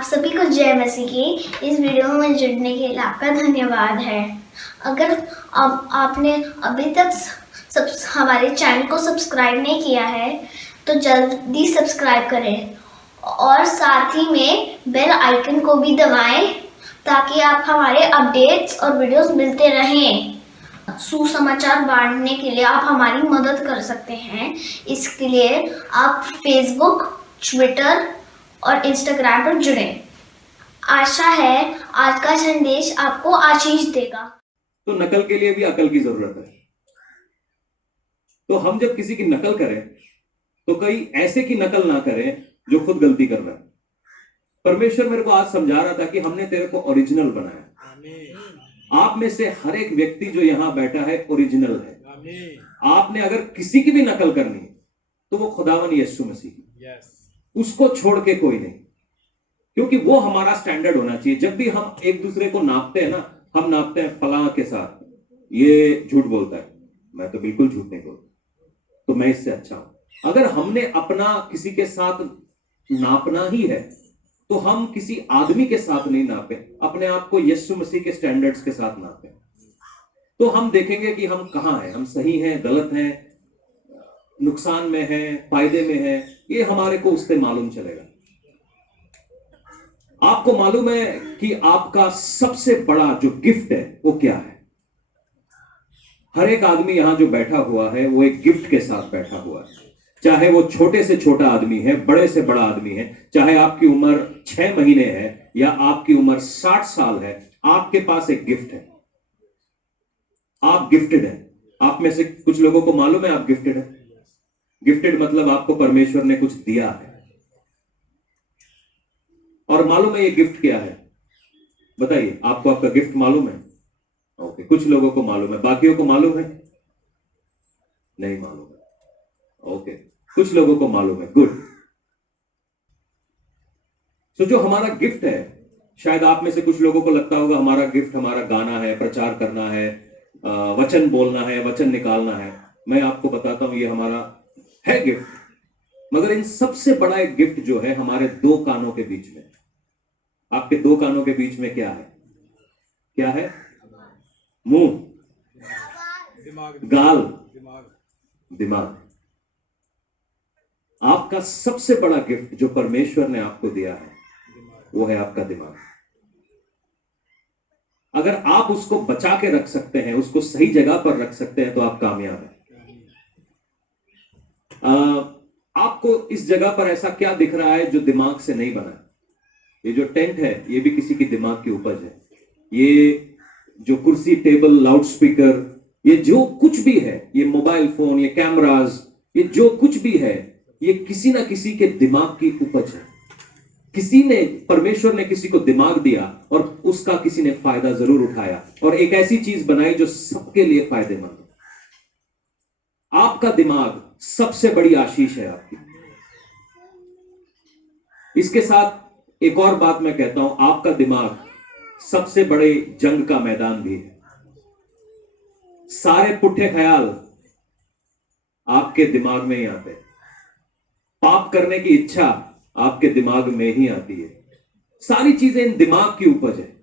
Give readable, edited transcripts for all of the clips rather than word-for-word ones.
आप सभी को जय मसीह की। इस वीडियो में जुड़ने के लिए आपका धन्यवाद है। अगर आपने अभी तक हमारे चैनल को सब्सक्राइब नहीं किया है तो जल्दी सब्सक्राइब करें और साथ ही में बेल आइकन को भी दबाएं ताकि आप हमारे अपडेट्स और वीडियोस मिलते रहें। सुसमाचार बांटने के लिए आप हमारी मदद कर सकते हैं। इसके लिए आप फेसबुक, ट्विटर और इंस्टाग्राम पर जुड़ें। आशा है आज का संदेश आपको आशीष देगा। तो नकल के लिए भी अकल की जरूरत है। तो हम जब किसी की नकल करें तो कई ऐसे की नकल ना करें जो खुद गलती कर रहा है। परमेश्वर मेरे को आज समझा रहा था कि हमने तेरे को ओरिजिनल बनाया। आप में से हर एक व्यक्ति जो यहां बैठा है ओरिजिनल है। आपने अगर किसी की भी नकल करनी है तो वो खुदावन यीशु मसीह की, उसको छोड़ के कोई नहीं, क्योंकि वो हमारा स्टैंडर्ड होना चाहिए। जब भी हम एक दूसरे को नापते हैं ना, हम नापते हैं फलां के साथ, ये झूठ बोलता है, मैं तो बिल्कुल झूठ नहीं बोलता, तो मैं इससे अच्छा हूं। अगर हमने अपना किसी के साथ नापना ही है तो हम किसी आदमी के साथ नहीं नापे, अपने आप को यीशु मसीह के स्टैंडर्ड्स के साथ नापे। तो हम देखेंगे कि हम कहां हैं, हम सही हैं, गलत हैं, नुकसान में हैं, फायदे में हैं, ये हमारे को उससे मालूम चलेगा। आपको मालूम है कि आपका सबसे बड़ा जो गिफ्ट है वो क्या है? हर एक आदमी यहां जो बैठा हुआ है वो एक गिफ्ट के साथ बैठा हुआ है। चाहे वो छोटे से छोटा आदमी है, बड़े से बड़ा आदमी है, चाहे आपकी उम्र 6 महीने है या आपकी उम्र 60 साल है, आपके पास एक गिफ्ट है। आप गिफ्टेड हैं। आप में से कुछ लोगों को मालूम है आप गिफ्टेड हैं। गिफ्टेड मतलब आपको परमेश्वर ने कुछ दिया है। और मालूम है ये गिफ्ट क्या है? बताइए, आपको आपका गिफ्ट मालूम है? ओके, कुछ लोगों को मालूम है, बाकियों को मालूम है? नहीं मालूम है। ओके, कुछ लोगों को मालूम है, गुड। तो जो हमारा गिफ्ट है, शायद आप में से कुछ लोगों को लगता होगा हमारा गिफ्ट हमारा गाना है, प्रचार करना है, वचन बोलना है, वचन निकालना है। मैं आपको बताता हूं ये हमारा है गिफ्ट, मगर इन सबसे बड़ा एक गिफ्ट जो है हमारे 2 कानों के बीच में। आपके 2 कानों के बीच में क्या है? क्या है? मुंह, गाल, दिमाग। आपका सबसे बड़ा गिफ्ट जो परमेश्वर ने आपको दिया है वो है आपका दिमाग। अगर आप उसको बचा के रख सकते हैं, उसको सही जगह पर रख सकते हैं, तो आप कामयाब हैं। आपको इस जगह पर ऐसा क्या दिख रहा है जो दिमाग से नहीं बना? ये जो टेंट है ये भी किसी की दिमाग की उपज है। ये जो कुर्सी, टेबल, लाउड स्पीकर, ये जो कुछ भी है, ये मोबाइल फोन, ये कैमराज, ये जो कुछ भी है, ये किसी ना किसी के दिमाग की उपज है। किसी ने, परमेश्वर ने किसी को दिमाग दिया और उसका किसी ने फायदा जरूर उठाया और एक ऐसी चीज बनाई जो सबके लिए फायदेमंद है। आपका दिमाग सबसे बड़ी आशीष है आपकी। इसके साथ एक और बात मैं कहता हूं, आपका दिमाग सबसे बड़े जंग का मैदान भी है। सारे पुट्ठे ख्याल आपके दिमाग में ही आते हैं। पाप करने की इच्छा आपके दिमाग में ही आती है। सारी चीजें इन दिमाग की उपज है।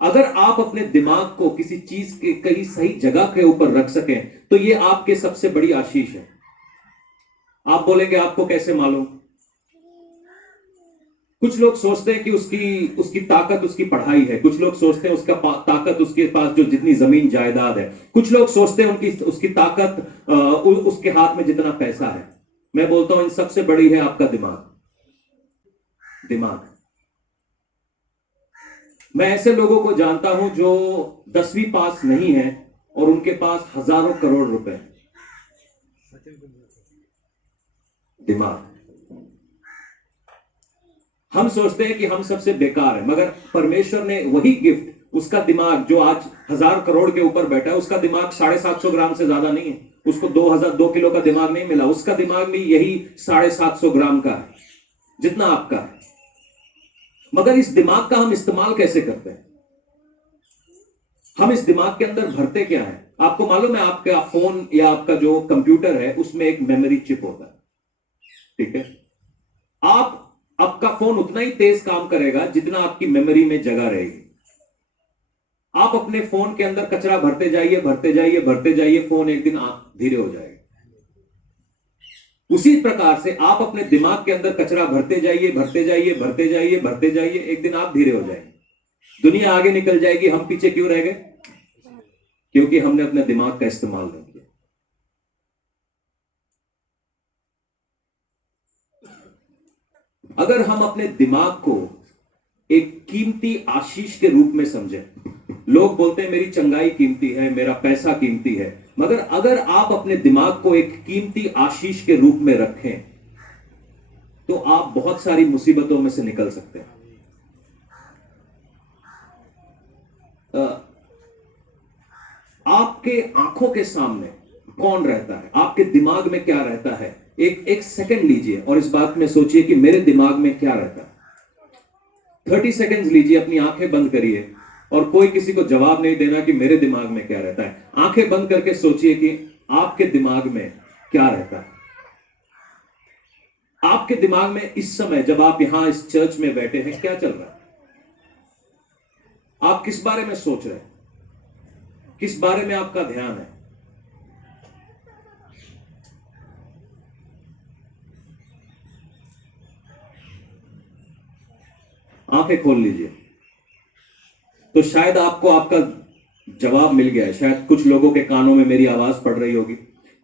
अगर आप अपने दिमाग को किसी चीज के कहीं सही जगह के ऊपर रख सकें तो ये आपके सबसे बड़ी आशीष है। आप बोलेंगे आपको कैसे मालूम? कुछ लोग सोचते हैं कि उसकी ताकत उसकी पढ़ाई है। कुछ लोग सोचते हैं उसका ताकत उसके पास जो जितनी जमीन जायदाद है। कुछ लोग सोचते हैं उसकी ताकत उसके हाथ में जितना पैसा है। मैं बोलता हूं इन सबसे बड़ी है आपका दिमाग। मैं ऐसे लोगों को जानता हूं जो 10वीं पास नहीं है और उनके पास हजारों करोड़ रुपए हैं। दिमाग। हम सोचते हैं कि हम सबसे बेकार है, मगर परमेश्वर ने वही गिफ्ट, उसका दिमाग जो आज 1000 करोड़ के ऊपर बैठा है, उसका दिमाग 750 ग्राम से ज्यादा नहीं है। उसको 2 किलो का दिमाग नहीं मिला। उसका दिमाग भी यही 750 ग्राम का है जितना आपका है। मगर इस दिमाग का हम इस्तेमाल कैसे करते हैं? हम इस दिमाग के अंदर भरते क्या है? आपको मालूम है आपका फोन या आपका जो कंप्यूटर है उसमें एक मेमोरी चिप होता है, ठीक है? आप आपका फोन उतना ही तेज काम करेगा जितना आपकी मेमोरी में जगह रहेगी। आप अपने फोन के अंदर कचरा भरते जाइए, भरते जाइए, भरते जाइए, फोन एक दिन धीरे हो जाएगा। उसी प्रकार से आप अपने दिमाग के अंदर कचरा भरते जाइए, भरते जाइए, भरते जाइए, भरते जाइए, एक दिन आप धीरे हो जाएंगे। दुनिया आगे निकल जाएगी, हम पीछे क्यों रह गए? क्योंकि हमने अपने दिमाग का इस्तेमाल नहीं किया। अगर हम अपने दिमाग को एक कीमती आशीष के रूप में समझें, लोग बोलते हैं मेरी चंगाई कीमती है, मेरा पैसा कीमती है, मगर अगर आप अपने दिमाग को एक कीमती आशीष के रूप में रखें तो आप बहुत सारी मुसीबतों में से निकल सकते हैं। आपके आंखों के सामने कौन रहता है, आपके दिमाग में क्या रहता है, एक सेकंड लीजिए और इस बात में सोचिए कि मेरे दिमाग में क्या रहता है। 30 सेकंड्स लीजिए, अपनी आंखें बंद करिए और कोई किसी को जवाब नहीं देना कि मेरे दिमाग में क्या रहता है। आंखें बंद करके सोचिए कि आपके दिमाग में क्या रहता है। आपके दिमाग में इस समय जब आप यहां इस चर्च में बैठे हैं क्या चल रहा है? आप किस बारे में सोच रहे हैं? किस बारे में आपका ध्यान है? आंखें खोल लीजिए। तो शायद आपको आपका जवाब मिल गया है। शायद कुछ लोगों के कानों में मेरी आवाज पड़ रही होगी।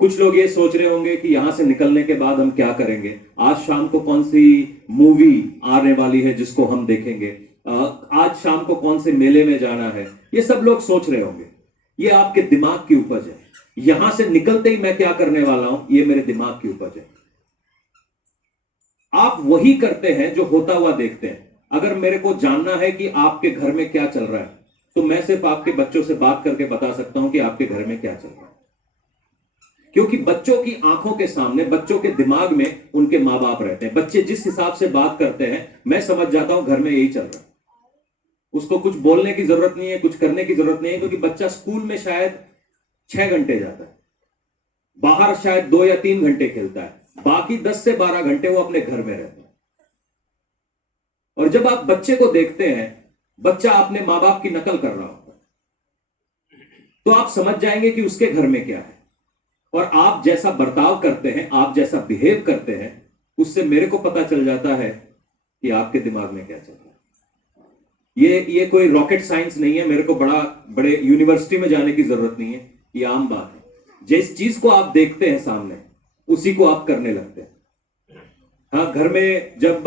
कुछ लोग ये सोच रहे होंगे कि यहां से निकलने के बाद हम क्या करेंगे, आज शाम को कौन सी मूवी आने वाली है जिसको हम देखेंगे, आज शाम को कौन से मेले में जाना है। ये सब लोग सोच रहे होंगे। ये आपके दिमाग की उपज है। यहां से निकलते ही मैं क्या करने वाला हूं, ये मेरे दिमाग की उपज है। आप वही करते हैं जो होता हुआ देखते हैं। अगर मेरे को जानना है कि आपके घर में क्या चल रहा है तो मैं सिर्फ आपके बच्चों से बात करके बता सकता हूं कि आपके घर में क्या चल रहा है, क्योंकि बच्चों की आंखों के सामने, बच्चों के दिमाग में उनके मां बाप रहते हैं। बच्चे जिस हिसाब से बात करते हैं मैं समझ जाता हूं घर में यही चल रहा है। उसको कुछ बोलने की जरूरत नहीं है, कुछ करने की जरूरत नहीं है, क्योंकि बच्चा स्कूल में शायद 6 घंटे जाता है, बाहर शायद 2 या 3 घंटे खेलता है, बाकी 10 से 12 घंटे वो अपने घर में रहता है। और जब आप बच्चे को देखते हैं, बच्चा अपने मां बाप की नकल कर रहा होता है, तो आप समझ जाएंगे कि उसके घर में क्या है। और आप जैसा बर्ताव करते हैं, आप जैसा बिहेव करते हैं, उससे मेरे को पता चल जाता है कि आपके दिमाग में क्या चल रहा है। ये कोई रॉकेट साइंस नहीं है। मेरे को बड़े यूनिवर्सिटी में जाने की जरूरत नहीं है। ये आम बात है। जिस चीज को आप देखते हैं सामने, उसी को आप करने लगते हैं। हाँ, घर में जब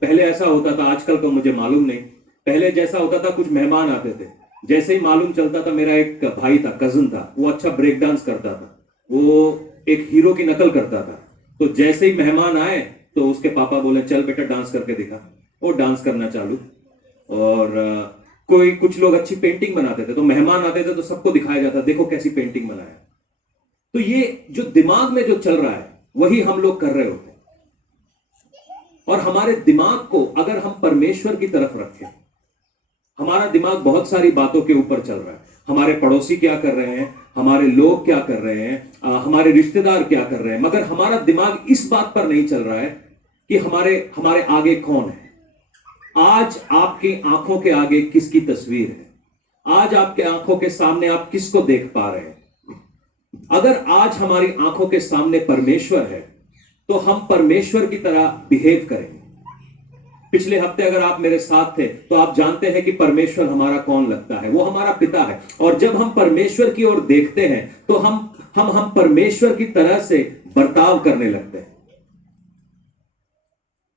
पहले ऐसा होता था, आजकल का मुझे मालूम नहीं, पहले जैसा होता था, कुछ मेहमान आते थे, जैसे ही मालूम चलता था, मेरा एक भाई था, कजिन था, वो अच्छा ब्रेक डांस करता था, वो एक हीरो की नकल करता था। तो जैसे ही मेहमान आए तो उसके पापा बोले चल बेटा डांस करके दिखा। वो डांस करना चालू। और कुछ लोग अच्छी पेंटिंग बनाते थे, तो मेहमान आते थे तो सबको दिखाया जाता, देखो कैसी पेंटिंग बनाया। तो ये जो दिमाग में जो चल रहा है वही हम लोग कर रहे होते हैं। और हमारे दिमाग को अगर हम परमेश्वर की तरफ रखें, हमारा दिमाग बहुत सारी बातों के ऊपर चल रहा है। हमारे पड़ोसी क्या कर रहे हैं, हमारे लोग क्या कर रहे हैं, हमारे रिश्तेदार क्या कर रहे हैं, मगर हमारा दिमाग इस बात पर नहीं चल रहा है कि हमारे आगे कौन है। आज आपकी आंखों के आगे किसकी तस्वीर है? आज आपके आंखों के सामने आप किसको देख पा रहे हैं? अगर आज हमारी आंखों के सामने परमेश्वर है तो हम परमेश्वर की तरह बिहेव करेंगे। पिछले हफ्ते अगर आप मेरे साथ थे तो आप जानते हैं कि परमेश्वर हमारा कौन लगता है। वो हमारा पिता है। और जब हम परमेश्वर की ओर देखते हैं तो हम परमेश्वर की तरह से बर्ताव करने लगते हैं।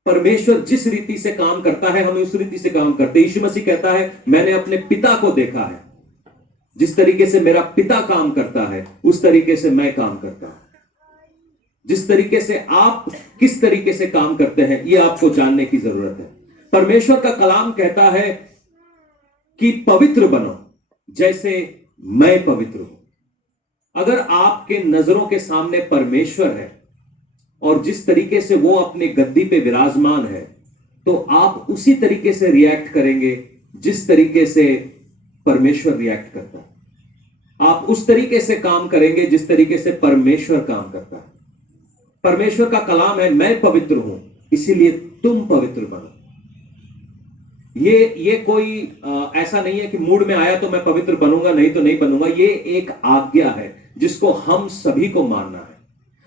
परमेश्वर जिस रीति से काम करता है हम उस रीति से काम करते हैं। यीशु मसीह कहता है मैंने अपने पिता को देखा है, जिस तरीके से मेरा पिता काम करता है उस तरीके से मैं काम करता हूं। जिस तरीके से आप किस तरीके से काम करते हैं यह आपको जानने की जरूरत है। परमेश्वर का कलाम कहता है कि पवित्र बनो जैसे मैं पवित्र हूं। अगर आपके नजरों के सामने परमेश्वर है और जिस तरीके से वो अपने गद्दी पे विराजमान है, तो आप उसी तरीके से रिएक्ट करेंगे जिस तरीके से परमेश्वर रिएक्ट करता है। आप उस तरीके से काम करेंगे जिस तरीके से परमेश्वर काम करता है। परमेश्वर का कलाम है मैं पवित्र हूं इसीलिए तुम पवित्र बनो। ये कोई ऐसा नहीं है कि मूड में आया तो मैं पवित्र बनूंगा, नहीं तो नहीं बनूंगा। ये एक आज्ञा है जिसको हम सभी को मानना है।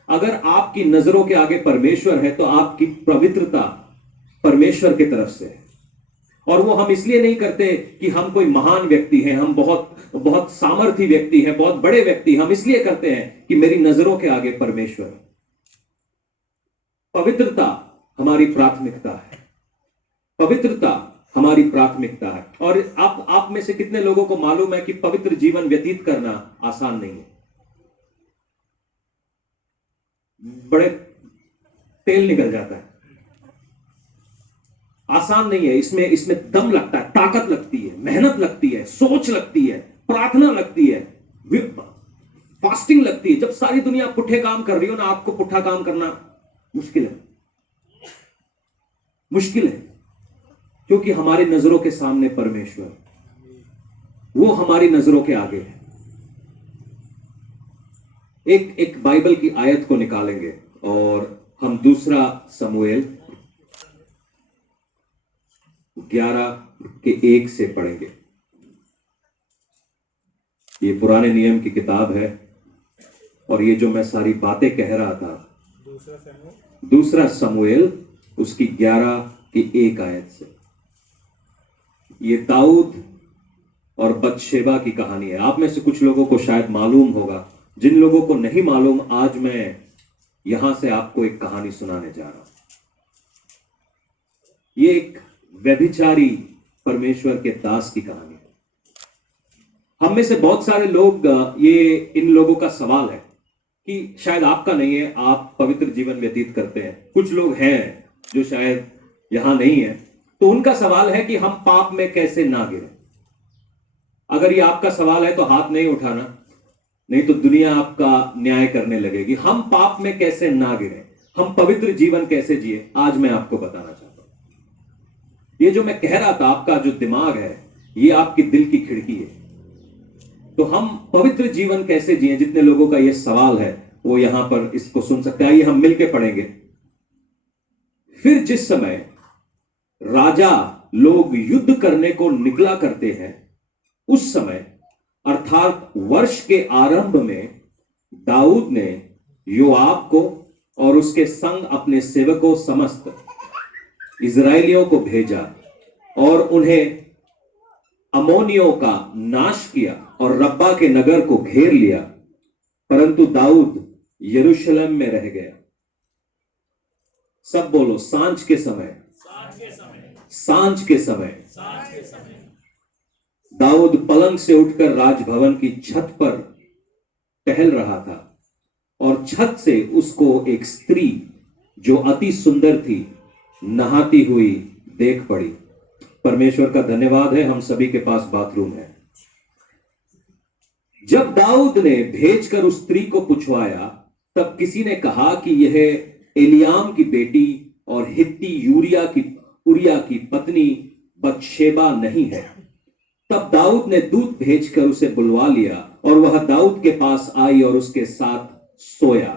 अगर आपकी नजरों के आगे परमेश्वर है तो आपकी पवित्रता परमेश्वर की तरफ से है। और वो हम इसलिए नहीं करते कि हम कोई महान व्यक्ति हैं, हम बहुत बहुत सामर्थी व्यक्ति हैं, बहुत बड़े व्यक्ति। हम इसलिए करते हैं कि मेरी नजरों के आगे परमेश्वर है। पवित्रता हमारी प्राथमिकता है। पवित्रता हमारी प्राथमिकता है। और आप में से कितने लोगों को मालूम है कि पवित्र जीवन व्यतीत करना आसान नहीं है? बड़े तेल निकल जाता है, आसान नहीं है। इसमें दम लगता है, ताकत लगती है, मेहनत लगती है, सोच लगती है, प्रार्थना लगती है, फास्टिंग लगती है। जब सारी दुनिया पुट्ठे काम कर रही हो ना, आपको पुट्ठा काम करना मुश्किल है, मुश्किल है। क्योंकि हमारी नजरों के सामने परमेश्वर, वो हमारी नजरों के आगे है। एक बाइबल की आयत को निकालेंगे और हम 2 शमूएल 11:1 से पढ़ेंगे। ये पुराने नियम की किताब है और ये जो मैं सारी बातें कह रहा था, 2 शमूएल उसकी 11:1 आयत से। ये दाऊद और बतशेबा की कहानी है। आप में से कुछ लोगों को शायद मालूम होगा, जिन लोगों को नहीं मालूम, आज मैं यहां से आपको एक कहानी सुनाने जा रहा हूं। ये एक व्यभिचारी परमेश्वर के दास की कहानी है। हम में से बहुत सारे लोग, ये इन लोगों का सवाल है कि शायद आपका नहीं है, आप पवित्र जीवन व्यतीत करते हैं। कुछ लोग हैं जो शायद यहां नहीं है, तो उनका सवाल है कि हम पाप में कैसे ना गिरे। अगर ये आपका सवाल है तो हाथ नहीं उठाना, नहीं तो दुनिया आपका न्याय करने लगेगी। हम पाप में कैसे ना गिरे, हम पवित्र जीवन कैसे जिए, आज मैं आपको बताना चाहता हूं। ये जो मैं कह रहा था, आपका जो दिमाग है, ये आपकी दिल की खिड़की है। तो हम पवित्र जीवन कैसे जिए, जितने लोगों का ये सवाल है वो यहां पर इसको सुन सकते हैं। आइए हम मिलकर पढ़ेंगे। फिर जिस समय राजा लोग युद्ध करने को निकला करते हैं, उस समय अर्थात वर्ष के आरंभ में दाऊद ने योआब को और उसके संग अपने सेवकों समस्त इजराइलियों को भेजा और उन्हें अमोनियों का नाश किया और रब्बा के नगर को घेर लिया, परंतु दाऊद यरूशलेम में रह गया। सब बोलो, सांझ के समय, सांझ के समय दाऊद पलंग से उठकर राजभवन की छत पर टहल रहा था और छत से उसको एक स्त्री जो अति सुंदर थी नहाती हुई देख पड़ी। परमेश्वर का धन्यवाद है, हम सभी के पास बाथरूम है। जब दाऊद ने भेजकर उस स्त्री को पूछवाया, तब किसी ने कहा कि यह एलियाम की बेटी और हित्ती उरिया की पत्नी बतशेबा नहीं है। तब दाऊद ने दूत भेजकर उसे बुलवा लिया और वह दाऊद के पास आई और उसके साथ सोया।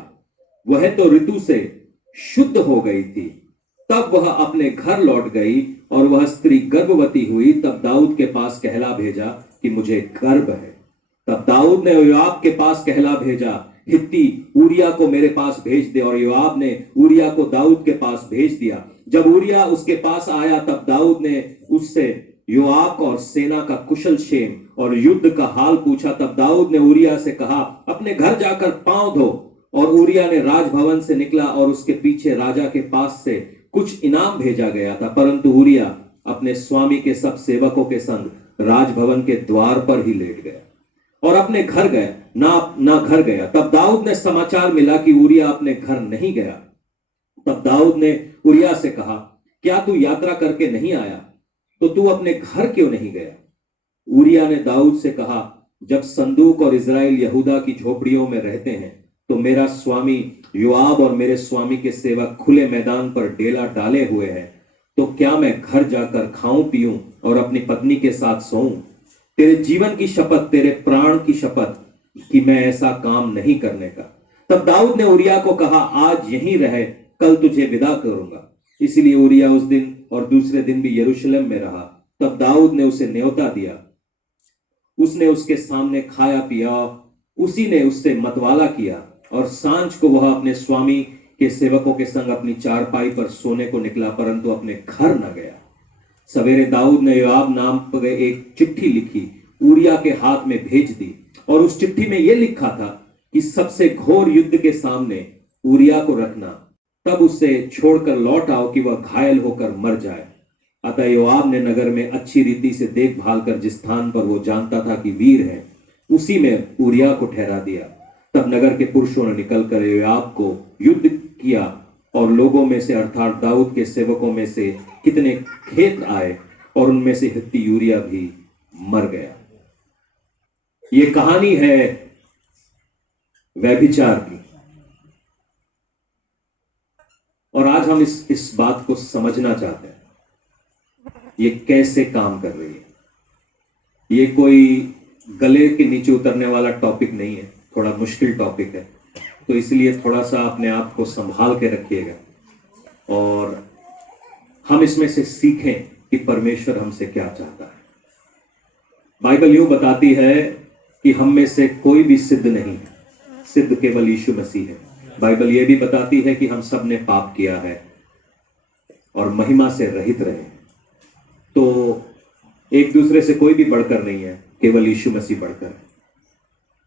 वह तो ऋतु से शुद्ध हो गई थी। तब वह अपने घर लौट गई और वह स्त्री गर्भवती हुई। तब दाऊद के पास कहला भेजा कि मुझे गर्भ है। तब दाऊद ने योआब के पास कहला भेजा, हित्ती उरिया को मेरे पास भेज दे। और योआब ने उरिया को दाऊद के पास भेज दिया। जब उरिया उसके पास आया, तब दाऊद ने उससे योआब और सेना का कुशल क्षेम और युद्ध का हाल पूछा। तब दाऊद ने उरिया से कहा, अपने घर जाकर पांव धो। और उरिया ने राजभवन से निकला और उसके पीछे राजा के पास से कुछ इनाम भेजा गया था, परंतु उरिया अपने स्वामी के सब सेवकों के संग राजभवन के द्वार पर ही लेट गया और अपने घर गया ना घर गया। तब दाऊद ने समाचार मिला कि उरिया अपने घर नहीं गया। तब दाऊद ने उरिया से कहा, क्या तू यात्रा करके नहीं आया, तो तू अपने घर क्यों नहीं गया? उरिया ने दाऊद से कहा, जब संदूक और इजराइल यहूदा की झोपड़ियों में रहते हैं, तो मेरा स्वामी योआब और मेरे स्वामी के सेवक खुले मैदान पर डेला डाले हुए हैं, तो क्या मैं घर जाकर खाऊं पीऊं और अपनी पत्नी के साथ सोऊं? तेरे जीवन की शपथ, तेरे प्राण की शपथ कि मैं ऐसा काम नहीं करने का। तब दाऊद ने उरिया को कहा, आज यहीं रहे, कल तुझे विदा करूंगा। इसीलिए उरिया उस दिन और दूसरे दिन भी यरूशलेम में रहा। तब दाऊद ने उसे न्योता दिया, उसने उसके सामने खाया पिया, उसी ने उससे मतवाला किया, और सांझ को वह अपने स्वामी के सेवकों के संग अपनी चारपाई पर सोने को निकला, परंतु अपने घर न गया। सवेरे दाऊद ने योआब नाम पर एक चिट्ठी लिखी, उरिया के हाथ में भेज दी, और उस चिट्ठी में यह लिखा था कि सबसे घोर युद्ध के सामने उरिया को रखना, तब उसे छोड़कर लौट आओ कि वह घायल होकर मर जाए। अतः योआब ने नगर में अच्छी रीति से देखभाल कर जिस स्थान पर वो जानता था कि वीर है, उसी में उरिया को ठहरा दिया। तब नगर के पुरुषों ने निकलकर योआब को युद्ध किया, और लोगों में से अर्थात दाऊद के सेवकों में से कितने खेत आए, और उनमें से हित्ती यूरिया भी मर गया। ये कहानी है व्यभिचार की, और आज हम इस बात को समझना चाहते हैं, ये कैसे काम कर रही है। ये कोई गले के नीचे उतरने वाला टॉपिक नहीं है, थोड़ा मुश्किल टॉपिक है, तो इसलिए थोड़ा सा अपने आप को संभाल के रखिएगा, और हम इसमें से सीखें कि परमेश्वर हमसे क्या चाहता है। बाइबल यूं बताती है कि हम में से कोई भी सिद्ध नहीं है, सिद्ध केवल यीशु मसीह है। बाइबल यह भी बताती है कि हम सब ने पाप किया है और महिमा से रहित रहे। तो एक दूसरे से कोई भी बढ़कर नहीं है, केवल यीशु मसीह बढ़कर है।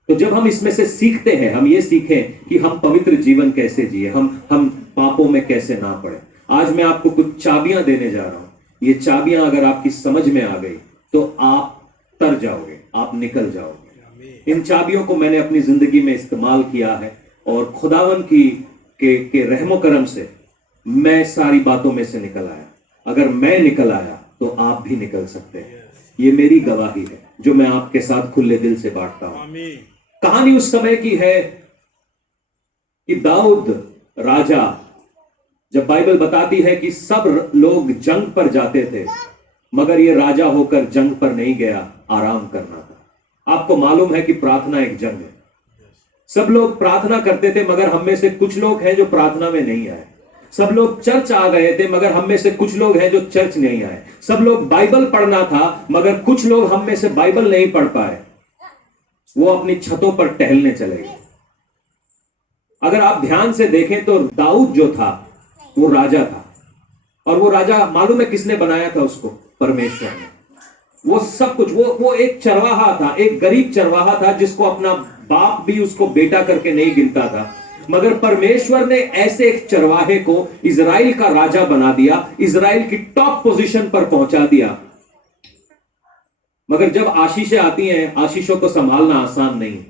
तो जब हम इसमें से सीखते हैं, हम ये सीखें कि हम पवित्र जीवन कैसे जिए, हम पापों में कैसे ना पड़े। आज मैं आपको कुछ चाबियां देने जा रहा हूं। ये चाबियां अगर आपकी समझ में आ गई तो आप तर जाओगे, आप निकल जाओगे। इन चाबियों को मैंने अपनी जिंदगी में इस्तेमाल किया है, और खुदावन के रहमो करम से मैं सारी बातों में से निकल आया। अगर मैं निकल आया तो आप भी निकल सकते हैं। ये मेरी गवाही है जो मैं आपके साथ खुले दिल से बांटता हूं। कहानी उस समय की है कि दाऊद राजा, जब बाइबल बताती है कि सब लोग जंग पर जाते थे, मगर ये राजा होकर जंग पर नहीं गया, आराम करना था। आपको मालूम है कि प्रार्थना एक जंग है। सब लोग प्रार्थना करते थे, मगर हम में से कुछ लोग हैं जो प्रार्थना में नहीं आए। सब लोग चर्च आ गए थे, मगर हम में से कुछ लोग हैं जो चर्च नहीं आए। सब लोग बाइबल पढ़ना था, मगर कुछ लोग हम में से बाइबल नहीं पढ़ पाए, वो अपनी छतों पर टहलने चले गए। अगर आप ध्यान से देखें तो दाऊद जो था वो राजा था, और वो राजा मालूम है किसने बनाया था उसको? परमेश्वर ने। वो सब कुछ, वो एक चरवाहा था, एक गरीब चरवाहा था, जिसको अपना बाप भी उसको बेटा करके नहीं गिनता था, मगर परमेश्वर ने ऐसे एक चरवाहे को इजराइल का राजा बना दिया, इजराइल की टॉप पोजीशन पर पहुंचा दिया। मगर जब आशीषें आती हैं, आशीषों को संभालना आसान नहीं है।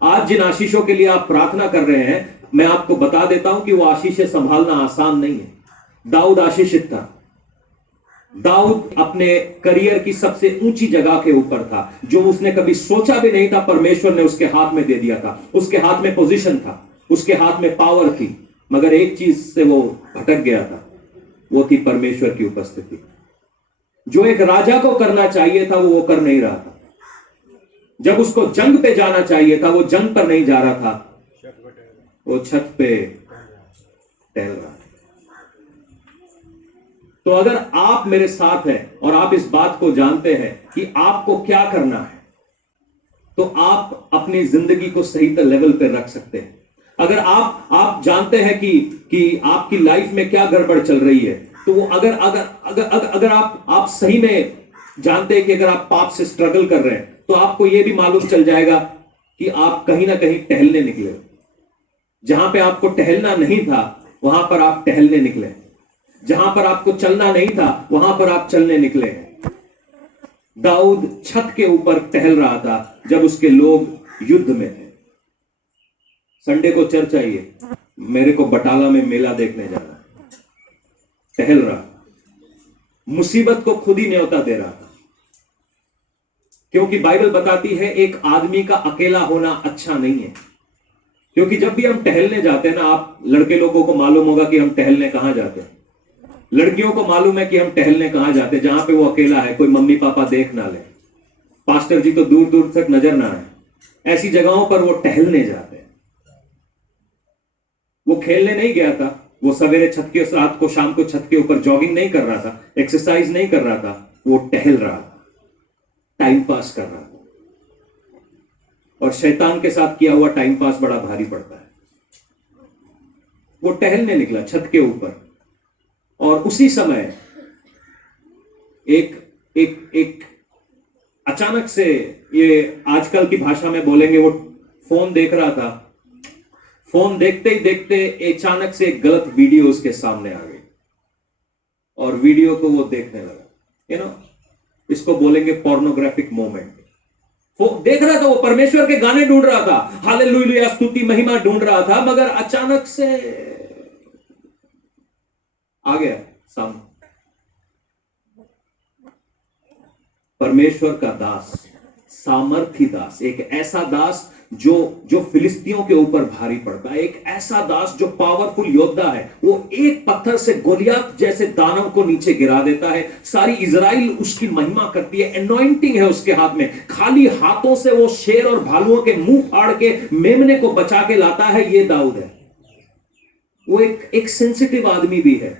आज जिन आशीषों के लिए आप प्रार्थना कर रहे हैं, मैं आपको बता देता हूं कि वो आशीषें संभालना आसान नहीं है। दाऊद आशीषित था। दाऊद अपने करियर की सबसे ऊंची जगह के ऊपर था, जो उसने कभी सोचा भी नहीं था, परमेश्वर ने उसके हाथ में दे दिया था। उसके हाथ में पोजीशन था, उसके हाथ में पावर थी, मगर एक चीज से वो भटक गया था, वो थी परमेश्वर की उपस्थिति। जो एक राजा को करना चाहिए था वो कर नहीं रहा था। जब उसको जंग पे जाना चाहिए था वो जंग पर नहीं जा रहा था, वो छत पे टहल रहा था। तो अगर आप मेरे साथ हैं और आप इस बात को जानते हैं कि आपको क्या करना है, तो आप अपनी जिंदगी को सही लेवल पे रख सकते हैं। अगर आप जानते हैं कि आपकी लाइफ में क्या गड़बड़ चल रही है, तो वो अगर आप सही में जानते हैं कि अगर आप पाप से स्ट्रगल कर रहे हैं, तो आपको यह भी मालूम चल जाएगा कि आप कहीं ना कहीं टहलने निकले। जहां पे आपको टहलना नहीं था वहां पर आप टहलने निकले, जहां पर आपको चलना नहीं था वहां पर आप चलने निकले हैं। दाऊद छत के ऊपर टहल रहा था जब उसके लोग युद्ध में थे। संडे को चर्च आइए, मेरे को बटाला में मेला देखने जाना। टहल रहा, मुसीबत को खुद ही न्योता दे रहा था, क्योंकि बाइबल बताती है एक आदमी का अकेला होना अच्छा नहीं है। क्योंकि जब भी हम टहलने जाते हैं ना, आप लड़के लोगों को मालूम होगा कि हम टहलने कहां जाते हैं, लड़कियों को मालूम है कि हम टहलने कहां जाते हैं, जहां पे वो अकेला है, कोई मम्मी पापा देख ना ले, पास्टर जी तो दूर दूर तक नजर ना आए, ऐसी जगहों पर वो टहलने जाते हैं। वो खेलने नहीं गया था, वो सवेरे छत के रात को शाम को छत के ऊपर जॉगिंग नहीं कर रहा था, एक्सरसाइज नहीं कर रहा था, वो टहल रहा था, टाइम पास कर रहा था। और शैतान के साथ किया हुआ टाइम पास बड़ा भारी पड़ता है। वो टहलने निकला छत के ऊपर और उसी समय एक एक एक अचानक से, ये आजकल की भाषा में बोलेंगे, वो फोन देख रहा था। फोन देखते ही देखते अचानक से एक गलत वीडियो उसके सामने आ गई और वीडियो को वो देखने लगा। इसको बोलेंगे पोर्नोग्राफिक मोमेंट। वो देख रहा था, वो परमेश्वर के गाने ढूंढ रहा था, हालेलुया स्तुति महिमा ढूंढ रहा था, मगर अचानक से आ गया सामने परमेश्वर का दास, सामर्थी दास, एक ऐसा दास जो फिलिस्तियों के ऊपर भारी पड़ता है, एक ऐसा दास जो पावरफुल योद्धा है। वो एक पत्थर से गोलियत जैसे दानव को नीचे गिरा देता है। सारी इजराइल उसकी महिमा करती है। एनॉइंटिंग है उसके हाथ में। खाली हाथों से वो शेर और भालुओं के मुंह फाड़ के मेमने को बचा के लाता है। ये दाऊद है। वो एक सेंसिटिव आदमी भी है।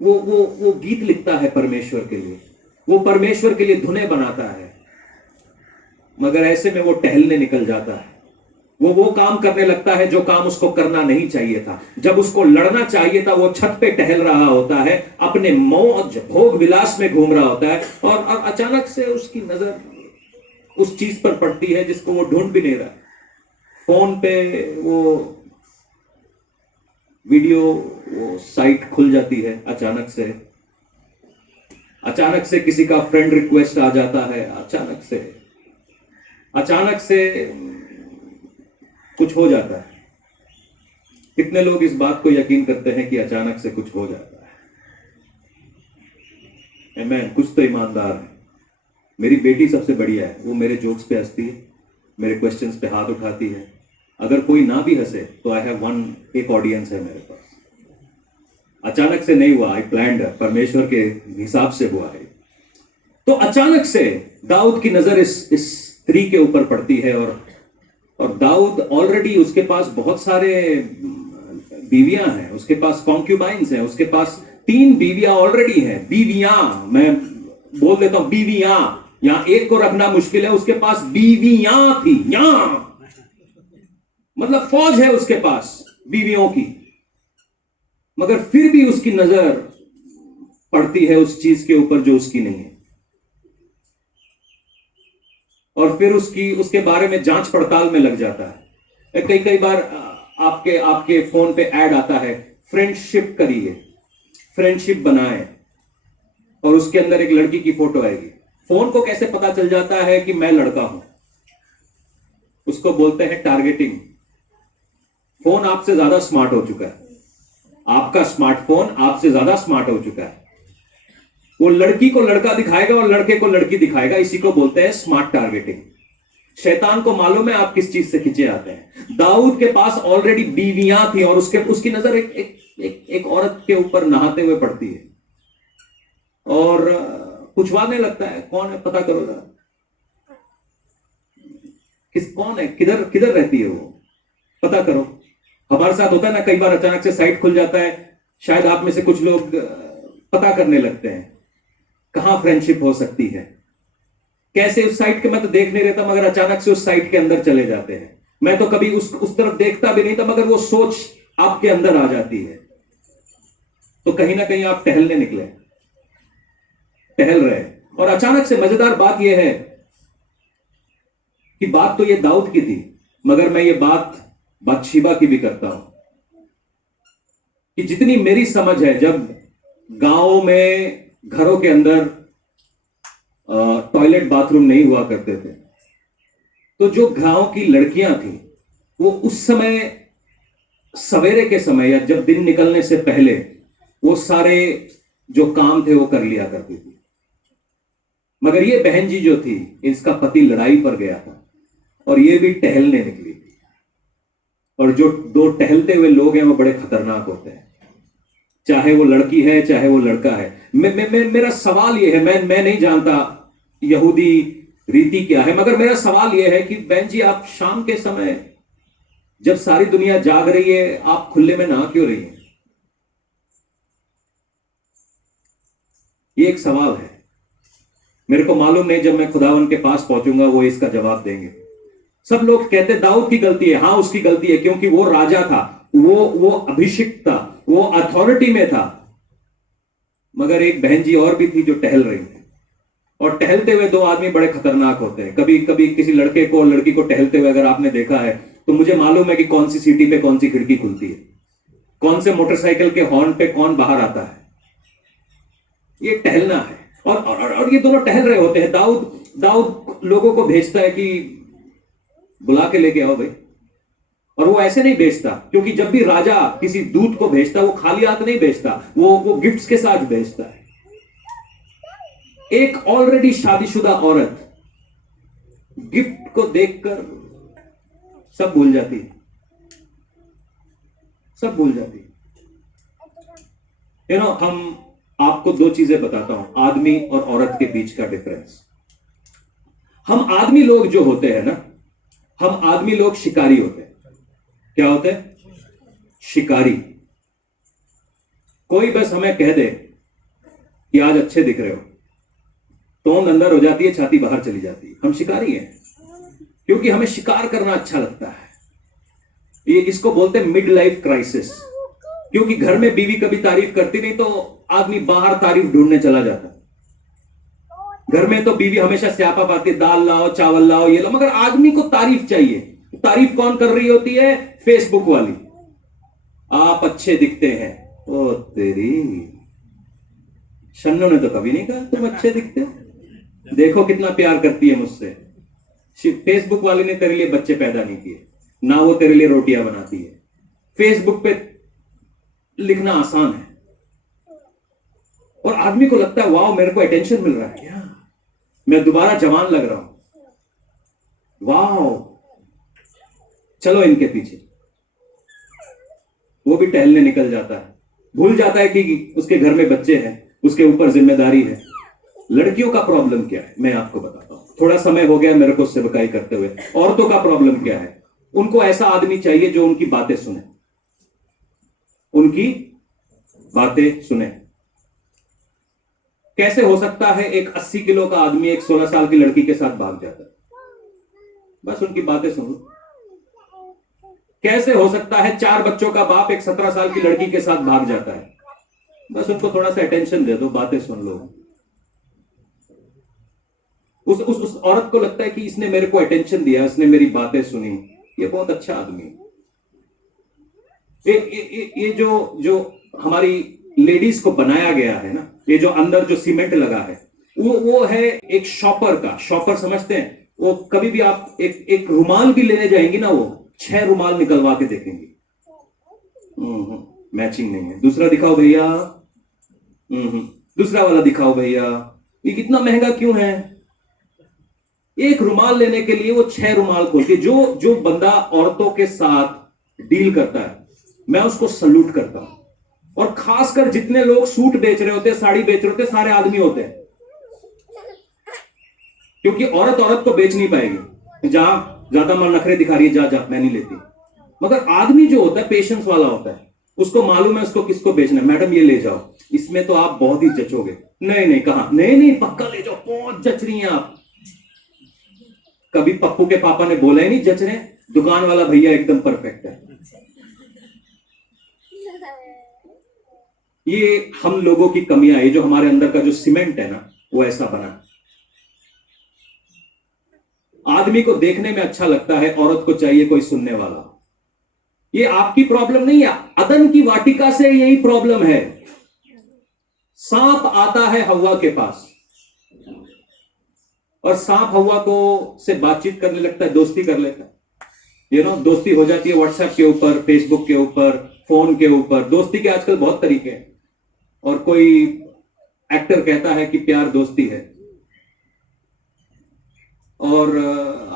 वो गीत लिखता है परमेश्वर के लिए, वो परमेश्वर के लिए धुनें बनाता है, मगर ऐसे में वो टहलने निकल जाता है। वो काम करने लगता है जो काम उसको करना नहीं चाहिए था। जब उसको लड़ना चाहिए था, वो छत पे टहल रहा होता है, अपने मौज भोग विलास में घूम रहा होता है, और अचानक से उसकी नजर उस चीज पर पड़ती है जिसको वो ढूंढ भी नहीं रहा। फोन पे वो वीडियो, वो साइट खुल जाती है। अचानक से किसी का फ्रेंड रिक्वेस्ट आ जाता है। अचानक से कुछ हो जाता है। कितने लोग इस बात को यकीन करते हैं कि अचानक से कुछ हो जाता है? आमीन। कुछ तो ईमानदार है। मेरी बेटी सबसे बढ़िया है। वो मेरे जोक्स पे हंसती है, मेरे क्वेश्चंस पे हाथ उठाती है। अगर कोई ना भी हंसे तो आई हैव एक ऑडियंस है मेरे पास। अचानक से नहीं हुआ, आई प्लान्ड, परमेश्वर के हिसाब से हुआ है। तो अचानक से दाऊद की नजर इस स्त्री के ऊपर पड़ती है, और दाऊद ऑलरेडी, उसके पास बहुत सारे बीवियां हैं, उसके पास कॉन्क्यूबाइंस हैं, उसके पास 3 बीवियां ऑलरेडी हैं। बीवियां, मैं बोल देता हूं बीवियां, यहां एक को रखना मुश्किल है, उसके पास बीवियां थी। यहां मतलब फौज है उसके पास बीवियों की, मगर फिर भी उसकी नजर पड़ती है उस चीज के ऊपर जो उसकी नहीं है। और फिर उसके बारे में जांच पड़ताल में लग जाता है। कई बार आपके फोन पे ऐड आता है, फ्रेंडशिप करिए, फ्रेंडशिप बनाएं, और उसके अंदर एक लड़की की फोटो आएगी। फोन को कैसे पता चल जाता है कि मैं लड़का हूं? उसको बोलते हैं टारगेटिंग। फोन आपसे ज्यादा स्मार्ट हो चुका है। आपका स्मार्टफोन आपसे ज्यादा स्मार्ट हो चुका है। वो लड़की को लड़का दिखाएगा और लड़के को लड़की दिखाएगा। इसी को बोलते हैं स्मार्ट टारगेटिंग। शैतान को मालूम है आप किस चीज से खींचे आते हैं। दाऊद के पास ऑलरेडी बीवियां थी, और उसकी नजर एक औरत के ऊपर नहाते हुए पड़ती है, और पूछवाने लगता है, कौन है, पता करो जरा, कौन है, किधर रहती है वो, पता करो। हमारे साथ होता है ना, कई बार अचानक से साइट खुल जाता है। शायद आप में से कुछ लोग पता करने लगते हैं कहां फ्रेंडशिप हो सकती है, कैसे। उस साइट के मैं तो देख नहीं रहता, मगर अचानक से उस साइट के अंदर चले जाते हैं। मैं तो कभी उस तरफ देखता भी नहीं था, मगर वो सोच आपके अंदर आ जाती है। तो कहीं ना कहीं आप टहलने निकले, टहल रहे, और अचानक से मजेदार बात यह है कि बात तो ये दाऊद की थी, मगर मैं ये बात बातशीबा की भी करता हूं कि जितनी मेरी समझ है, जब गांवों में घरों के अंदर टॉयलेट बाथरूम नहीं हुआ करते थे, तो जो गांव की लड़कियां थी वो उस समय सवेरे के समय या जब दिन निकलने से पहले वो सारे जो काम थे वो कर लिया करती थी। मगर ये बहन जी जो थी, इसका पति लड़ाई पर गया था और ये भी टहलने निकली थी। और जो 2 टहलते हुए लोग हैं वो बड़े खतरनाक होते हैं, चाहे वो लड़की है चाहे वो लड़का है। मेरा सवाल ये है, मैं नहीं जानता यहूदी रीति क्या है, मगर मेरा सवाल ये है कि बहन जी, आप शाम के समय जब सारी दुनिया जाग रही है, आप खुले में नहा क्यों रही हैं? ये एक सवाल है, मेरे को मालूम नहीं जब मैं खुदावन के पास पहुंचूंगा वो इसका जवाब देंगे। सब लोग कहते दाऊद की गलती है, हाँ उसकी गलती है, क्योंकि वो राजा था, वो अभिषिक्त था, वो अथॉरिटी में था। मगर एक बहन जी और भी थी जो टहल रही थी, और टहलते हुए दो आदमी बड़े खतरनाक होते हैं। कभी कभी किसी लड़के को और लड़की को टहलते हुए अगर आपने देखा है तो मुझे मालूम है कि कौन सी सीटी पे कौन सी खिड़की खुलती है, कौन से मोटरसाइकिल के हॉर्न पे कौन बाहर आता है। ये टहलना है। और ये दोनों टहल रहे होते हैं। दाऊद लोगों को भेजता है कि बुला के लेके आओ भाई, और वो ऐसे नहीं भेजता, क्योंकि जब भी राजा किसी दूत को भेजता वो खाली हाथ नहीं भेजता, वो गिफ्ट्स के साथ भेजता है। एक ऑलरेडी शादीशुदा औरत गिफ्ट को देखकर सब भूल जाती है, सब भूल जाती है। हम आपको दो चीजें बताता हूं, आदमी और औरत के बीच का डिफरेंस। हम आदमी लोग जो होते हैं ना, हम आदमी लोग शिकारी होते हैं। क्या होते हैं? शिकारी। कोई बस हमें कह दे कि आज अच्छे दिख रहे हो, तोंद अंदर हो जाती है, छाती बाहर चली जाती है। हम शिकारी हैं, क्योंकि हमें शिकार करना अच्छा लगता है। ये इसको बोलते हैं मिड लाइफ क्राइसिस। क्योंकि घर में बीवी कभी तारीफ करती नहीं तो आदमी बाहर तारीफ ढूंढने चला जाता है। घर में तो बीवी हमेशा स्यापा पाती है, दाल लाओ, चावल लाओ, ये लाओ, मगर आदमी को तारीफ चाहिए। तारीफ कौन कर रही होती है? फेसबुक वाली। आप अच्छे दिखते हैं। ओ तेरी, शन्नो ने तो कभी नहीं कहा तुम अच्छे दिखते हो। देखो कितना प्यार करती है मुझसे। फेसबुक वाली ने तेरे लिए बच्चे पैदा नहीं किए, ना वो तेरे लिए रोटियां बनाती है। फेसबुक पे लिखना आसान है, और आदमी को लगता है वाह मेरे को अटेंशन मिल रहा है, क्या मैं दोबारा जवान लग रहा हूं, वाह चलो इनके पीछे। वो भी टहलने निकल जाता है, भूल जाता है कि उसके घर में बच्चे हैं, उसके ऊपर जिम्मेदारी है। लड़कियों का प्रॉब्लम क्या है मैं आपको बताता हूं, थोड़ा समय हो गया मेरे को सेवकाई करते हुए। औरतों का प्रॉब्लम क्या है? उनको ऐसा आदमी चाहिए जो उनकी बातें सुने, उनकी बातें सुने। कैसे हो सकता है एक 80 किलो का आदमी एक 16 साल की लड़की के साथ भाग जाता है? बस उनकी बातें सुन लो। कैसे हो सकता है 4 बच्चों का बाप एक 17 साल की लड़की के साथ भाग जाता है? बस उनको थोड़ा सा अटेंशन दे दो, बातें सुन लो। उस औरत को लगता है कि इसने मेरे को अटेंशन दिया, इसने मेरी बातें सुनी, ये बहुत अच्छा आदमी है। ये जो हमारी लेडीज को बनाया गया है ना, ये जो अंदर जो सीमेंट लगा है, वो है एक शॉपर का। शॉपर समझते हैं? वो कभी भी आप एक रुमाल भी लेने जाएंगे ना, वो 6 रुमाल निकलवा के देखेंगे, मैचिंग नहीं है। दूसरा दिखाओ भैया, दूसरा वाला दिखाओ भैया, ये कितना महंगा क्यों है? एक रुमाल लेने के लिए वो 6 रुमाल खोलते। जो बंदा औरतों के साथ डील करता है, मैं उसको सल्यूट करता हूं। और खासकर जितने लोग सूट बेच रहे होते हैं, साड़ी बेच रहे होते हैं, सारे आदमी होते हैं। क्योंकि औरत को बेच नहीं पाएगी। जहां ज्यादा मन नखरे दिखा रही है, जा मैं नहीं लेती। मगर आदमी जो होता है पेशेंस वाला होता है, उसको मालूम है उसको किसको बेचना है। मैडम ये ले जाओ, इसमें तो आप बहुत ही जचोगे। नहीं कहा, नहीं पक्का ले जाओ, बहुत जच रही हैं आप। कभी पप्पू के पापा ने बोला ही नहीं जच रहे, दुकान वाला भैया एकदम परफेक्ट है। ये हम लोगों की कमियां है, जो हमारे अंदर का जो सीमेंट है ना, वो ऐसा बना। आदमी को देखने में अच्छा लगता है, औरत को चाहिए कोई सुनने वाला। ये आपकी प्रॉब्लम नहीं है, अदन की वाटिका से यही प्रॉब्लम है। सांप आता है हव्वा के पास, और सांप हव्वा को से बातचीत करने लगता है, दोस्ती कर लेता है। दोस्ती हो जाती है व्हाट्सएप के ऊपर, फेसबुक के ऊपर, फोन के ऊपर। दोस्ती के आजकल बहुत तरीके हैं, और कोई एक्टर कहता है कि प्यार दोस्ती है। और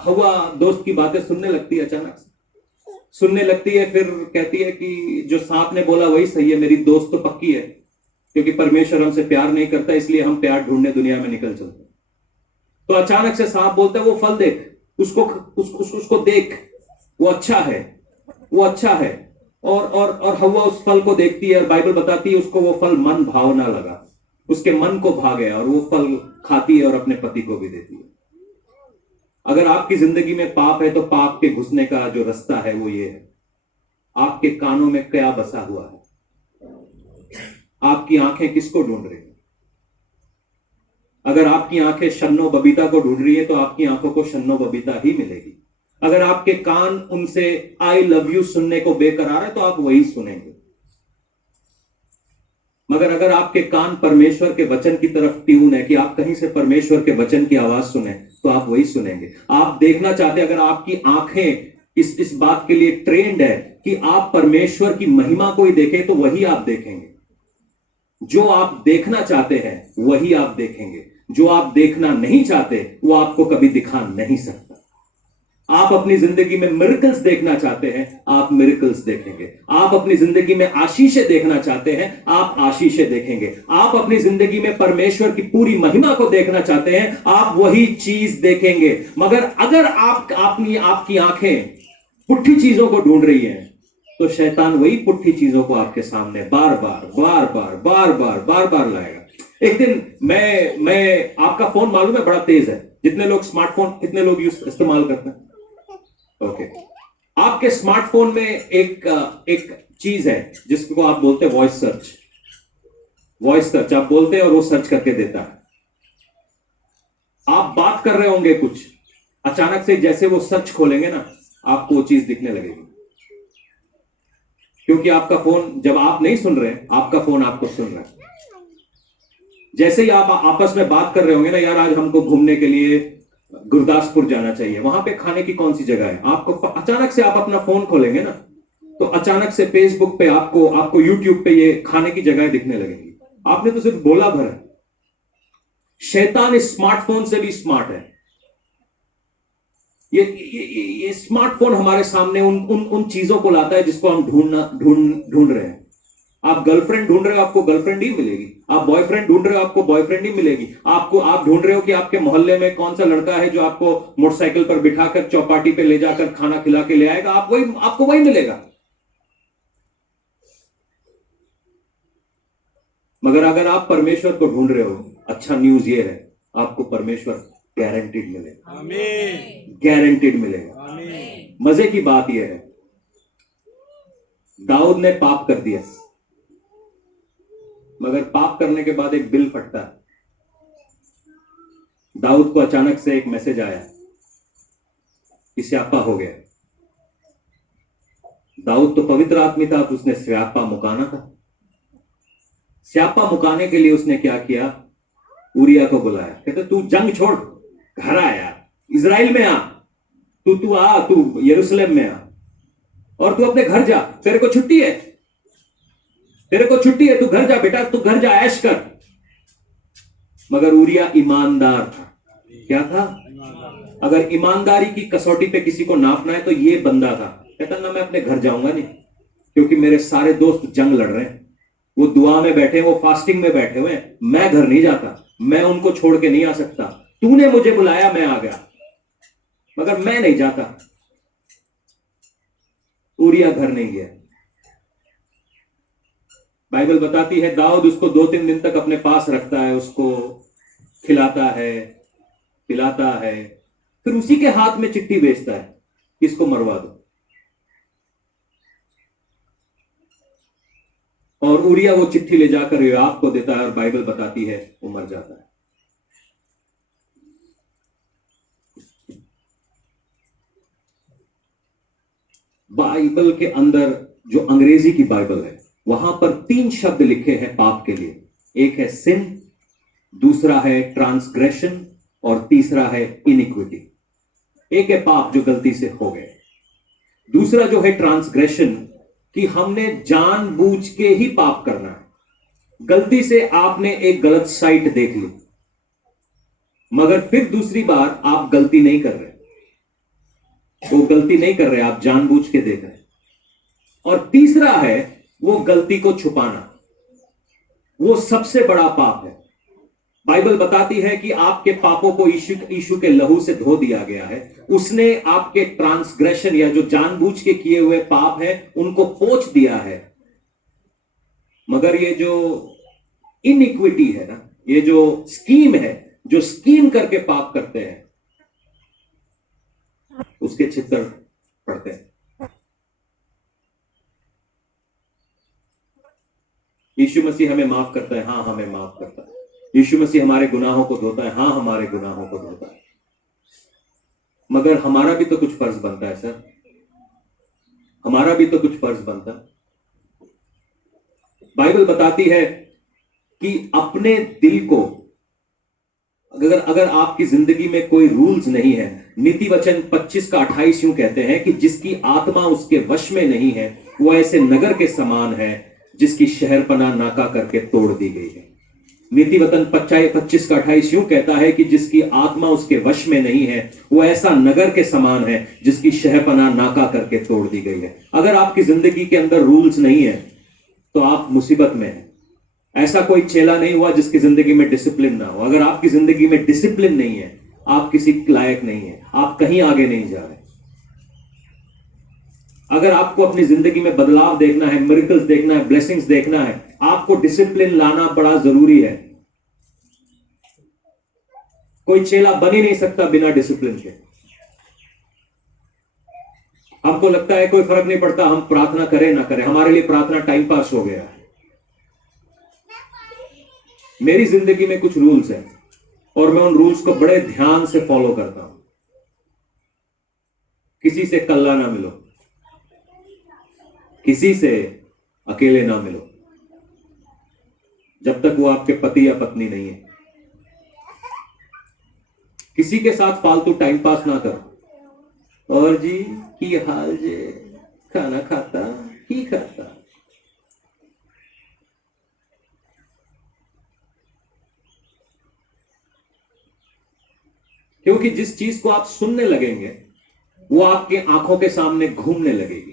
हवा दोस्त की बातें सुनने लगती है, अचानक से सुनने लगती है। फिर कहती है कि जो सांप ने बोला वही सही है, मेरी दोस्त तो पक्की है, क्योंकि परमेश्वर हमसे प्यार नहीं करता, इसलिए हम प्यार ढूंढने दुनिया में निकल चलते। तो अचानक से सांप बोलता है वो फल देख, उसको देख, वो अच्छा है, वो अच्छा है। और हवा उस फल को देखती है, और बाइबल बताती है उसको वो फल मन भावना लगा। उसके मन को भा गया और वो फल खाती है और अपने पति को भी देती है। अगर आपकी जिंदगी में पाप है तो पाप के घुसने का जो रास्ता है वो ये है, आपके कानों में क्या बसा हुआ है, आपकी आंखें किसको ढूंढ रही हैं। अगर आपकी आंखें शन्नो बबीता को ढूंढ रही है तो आपकी आंखों को शन्नो बबीता ही मिलेगी। अगर आपके कान उनसे आई लव यू सुनने को बेकरार है तो आप वही सुनेंगे। मगर अगर आपके कान परमेश्वर के वचन की तरफ ट्यून है कि आप कहीं से परमेश्वर के वचन की आवाज सुने तो आप वही सुनेंगे। आप देखना चाहते हैं, अगर आपकी आंखें इस बात के लिए ट्रेंड है कि आप परमेश्वर की महिमा को ही देखें तो वही आप देखेंगे। जो आप देखना चाहते हैं वही आप देखेंगे, जो आप देखना नहीं चाहते वो आपको कभी दिखा नहीं सकता। आप अपनी जिंदगी में मिरेकल्स देखना चाहते हैं, आप मिरेकल्स देखेंगे। आप अपनी जिंदगी में आशीषें देखना चाहते हैं, आप आशीषें देखेंगे। आप अपनी जिंदगी में परमेश्वर की पूरी महिमा को देखना चाहते हैं, आप वही चीज देखेंगे। मगर अगर आपकी आंखें पुट्ठी चीजों को ढूंढ रही हैं तो शैतान वही पुट्ठी चीजों को आपके सामने बार बार लाएगा। एक दिन मैं आपका फोन मालूम है बड़ा तेज है। जितने लोग स्मार्टफोन कितने लोग इस्तेमाल करते हैं? ओके, आपके स्मार्टफोन में एक चीज है जिसको आप बोलते हैं वॉइस सर्च। आप बोलते हैं और वो सर्च करके देता है। आप बात कर रहे होंगे कुछ, अचानक से जैसे वो सर्च खोलेंगे ना, आपको वो चीज दिखने लगेगी। क्योंकि आपका फोन, जब आप नहीं सुन रहे, आपका फोन आपको सुन रहा है। जैसे ही आप आपस में बात कर रहे होंगे ना, यार आज हमको घूमने के लिए गुरदासपुर जाना चाहिए, वहां पे खाने की कौन सी जगह है, आपको अचानक से आप अपना फोन खोलेंगे ना तो अचानक से फेसबुक पे आपको यूट्यूब पे ये खाने की जगह दिखने लगेंगी। आपने तो सिर्फ बोला भर है। शैतान इस स्मार्टफोन से भी स्मार्ट है। ये स्मार्टफोन हमारे सामने उन चीजों को लाता है जिसको हम ढूंढ रहे हैं। आप गर्लफ्रेंड ढूंढ रहे हो, आपको गर्लफ्रेंड ही मिलेगी। आप बॉयफ्रेंड ढूंढ रहे हो, आपको बॉयफ्रेंड ही मिलेगी। आप ढूंढ रहे हो कि आपके मोहल्ले में कौन सा लड़का है जो आपको मोटरसाइकिल पर बिठाकर चौपाटी पे ले जाकर खाना खिला के ले आएगा, आपको वही मिलेगा। मगर अगर आप परमेश्वर को ढूंढ रहे हो, अच्छा न्यूज ये है, आपको परमेश्वर गारंटीड मिलेगा। गारंटीड मिलेगा। मजे की बात यह है, दाऊद ने पाप कर दिया, मगर पाप करने के बाद एक बिल फटता है। दाऊद को अचानक से एक मैसेज आया कि स्यापा हो गया। दाऊद तो पवित्र आदमी था, तो उसने स्यापा मुकाना था। स्यापा मुकाने के लिए उसने क्या किया, उरिया को बुलाया। कहते तू जंग छोड़, घर आ यार, इजराइल में आ, तू यरूशलेम में आ और तू अपने घर जा, तेरे को छुट्टी है, तू घर जा बेटा, तू घर जा, ऐश कर। मगर उरिया ईमानदार था। क्या था? अगर ईमानदारी की कसौटी पे किसी को नापना है तो ये बंदा था। कहता ना, मैं अपने घर जाऊंगा नहीं, क्योंकि मेरे सारे दोस्त जंग लड़ रहे हैं, वो दुआ में बैठे हैं, वो फास्टिंग में बैठे हुए हैं, मैं घर नहीं जाता, मैं उनको छोड़ के नहीं आ सकता। तूने मुझे बुलाया, मैं आ गया, मगर मैं नहीं जाता। उरिया घर नहीं गया। बाइबल बताती है दाऊद उसको 2-3 दिन तक अपने पास रखता है, उसको खिलाता है, पिलाता है, फिर उसी के हाथ में चिट्ठी भेजता है कि इसको मरवा दो। और उरिया वो चिट्ठी ले जाकर योआब को देता है और बाइबल बताती है वो मर जाता है। बाइबल के अंदर जो अंग्रेजी की बाइबल है वहां पर 3 शब्द लिखे हैं पाप के लिए। एक है सिन, दूसरा है ट्रांसग्रेशन और तीसरा है इनिक्विटी। एक है पाप जो गलती से हो गए, दूसरा जो है ट्रांसग्रेशन कि हमने जानबूझ के ही पाप करना है। गलती से आपने एक गलत साइट देख ली, मगर फिर दूसरी बार आप गलती नहीं कर रहे, वो गलती नहीं कर रहे, आप जानबूझ के देख रहे। और तीसरा है वो गलती को छुपाना, वो सबसे बड़ा पाप है। बाइबल बताती है कि आपके पापों को यीशु के लहू से धो दिया गया है। उसने आपके ट्रांसग्रेशन या जो जानबूझ के किए हुए पाप है उनको पोंछ दिया है। मगर ये जो इनइक्विटी है ना, ये जो स्कीम है, जो स्कीम करके पाप करते हैं उसके छितर पड़ते हैं। यीशु मसीह हमें माफ करता है, हाँ हमें माफ करता है। यीशु मसीह हमारे गुनाहों को धोता है, हाँ हमारे गुनाहों को धोता है। मगर हमारा भी तो कुछ फर्ज बनता है सर, हमारा भी तो कुछ फर्ज बनता है। बाइबल बताती है कि अपने दिल को, अगर अगर आपकी जिंदगी में कोई रूल्स नहीं है, नीति वचन 25:28 यूं कहते हैं कि जिसकी आत्मा उसके वश में नहीं है वो ऐसे नगर के समान है जिसकी शहरपना नाका करके तोड़ दी गई है। नीति वचन 25:28 यूं कहता है कि जिसकी आत्मा उसके वश में नहीं है वो ऐसा नगर के समान है जिसकी शहरपना नाका करके तोड़ दी गई है। अगर आपकी जिंदगी के अंदर रूल्स नहीं है तो आप मुसीबत में हैं। ऐसा कोई चेला नहीं हुआ जिसकी जिंदगी में डिसिप्लिन ना हो। अगर आपकी जिंदगी में डिसिप्लिन नहीं है, आप किसी लायक नहीं है, आप कहीं आगे नहीं जा रहे। अगर आपको अपनी जिंदगी में बदलाव देखना है, मिरेकल्स देखना है, ब्लेसिंग्स देखना है, आपको डिसिप्लिन लाना बड़ा जरूरी है। कोई चेला बन ही नहीं सकता बिना डिसिप्लिन के। हमको लगता है कोई फर्क नहीं पड़ता हम प्रार्थना करें ना करें, हमारे लिए प्रार्थना टाइम पास हो गया है। मेरी जिंदगी में कुछ रूल्स हैं और मैं उन रूल्स को बड़े ध्यान से फॉलो करता हूं। किसी से कल्ला ना मिलो, किसी से अकेले ना मिलो जब तक वो आपके पति या पत्नी नहीं है। किसी के साथ फालतू टाइम पास ना करो। और जी की हाल जे, खाना खाता की खाता। क्योंकि जिस चीज को आप सुनने लगेंगे वो आपके आंखों के सामने घूमने लगेगी,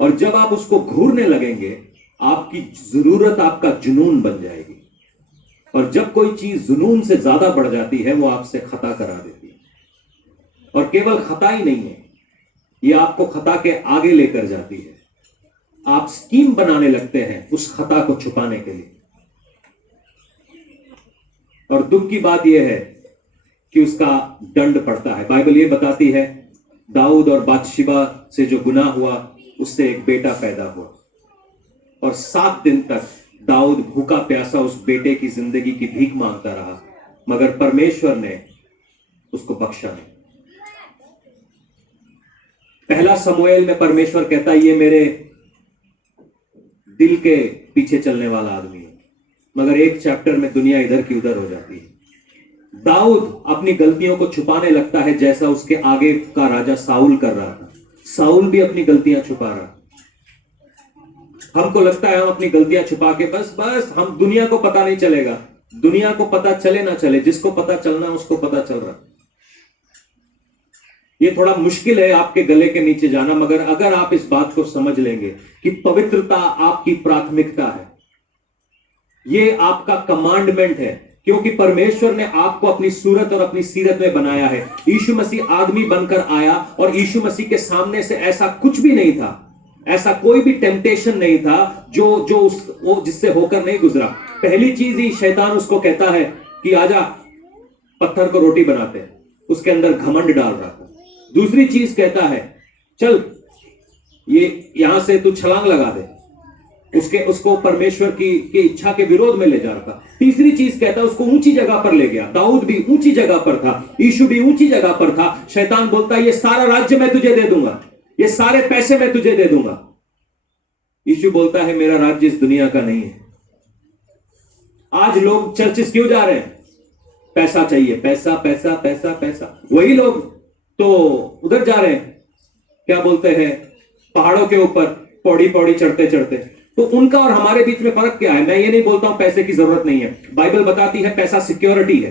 और जब आप उसको घूरने लगेंगे आपकी जरूरत आपका जुनून बन जाएगी। और जब कोई चीज जुनून से ज्यादा बढ़ जाती है वो आपसे खता करा देती है। और केवल खता ही नहीं है, ये आपको खता के आगे लेकर जाती है। आप स्कीम बनाने लगते हैं उस खता को छुपाने के लिए। और दुख की बात यह है कि उसका दंड पड़ता है। बाइबल ये बताती है दाऊद और बादशिबा से जो गुनाह हुआ उससे एक बेटा पैदा हुआ, और 7 दिन तक दाऊद भूखा प्यासा उस बेटे की जिंदगी की भीख मांगता रहा, मगर परमेश्वर ने उसको बख्शा नहीं। पहला समूएल में परमेश्वर कहता है ये मेरे दिल के पीछे चलने वाला आदमी है, मगर एक चैप्टर में दुनिया इधर की उधर हो जाती है। दाऊद अपनी गलतियों को छुपाने लगता है जैसा उसके आगे का राजा साउल कर रहा था। साउल भी अपनी गलतियां छुपा रहा। हमको लगता है हम अपनी गलतियां छुपा के बस हम, दुनिया को पता नहीं चलेगा। दुनिया को पता चले ना चले, जिसको पता चलना है उसको पता चल रहा। ये थोड़ा मुश्किल है आपके गले के नीचे जाना, मगर अगर आप इस बात को समझ लेंगे कि पवित्रता आपकी प्राथमिकता है, ये आपका कमांडमेंट है, क्योंकि परमेश्वर ने आपको अपनी सूरत और अपनी सीरत में बनाया है। यीशु मसीह आदमी बनकर आया और यीशु मसीह के सामने से ऐसा कुछ भी नहीं था, ऐसा कोई भी टेम्पटेशन नहीं था वो जिससे होकर नहीं गुजरा। पहली चीज ही शैतान उसको कहता है कि आजा पत्थर को रोटी बनाते हैं, उसके अंदर घमंड डाल रहा था। दूसरी चीज कहता है चल ये यहां से तू छलांग लगा दे, उसको परमेश्वर की इच्छा के विरोध में ले जा रहा था। तीसरी चीज कहता है उसको ऊंची जगह पर ले गया। दाऊद भी ऊंची जगह पर था, यीशु भी ऊंची जगह पर था। शैतान बोलता है ये सारा राज्य मैं तुझे दे दूंगा, ये सारे पैसे मैं तुझे दे दूंगा। यीशु बोलता है मेरा राज्य इस दुनिया का नहीं है। आज लोग चर्चिस क्यों जा रहे हैं? पैसा चाहिए, पैसा पैसा पैसा पैसा। वही लोग तो उधर जा रहे हैं, क्या बोलते हैं, पहाड़ों के ऊपर पौड़ी पौड़ी चढ़ते चढ़ते। तो उनका और हमारे बीच में फर्क क्या है? मैं ये नहीं बोलता हूं पैसे की जरूरत नहीं है। बाइबल बताती है पैसा सिक्योरिटी है,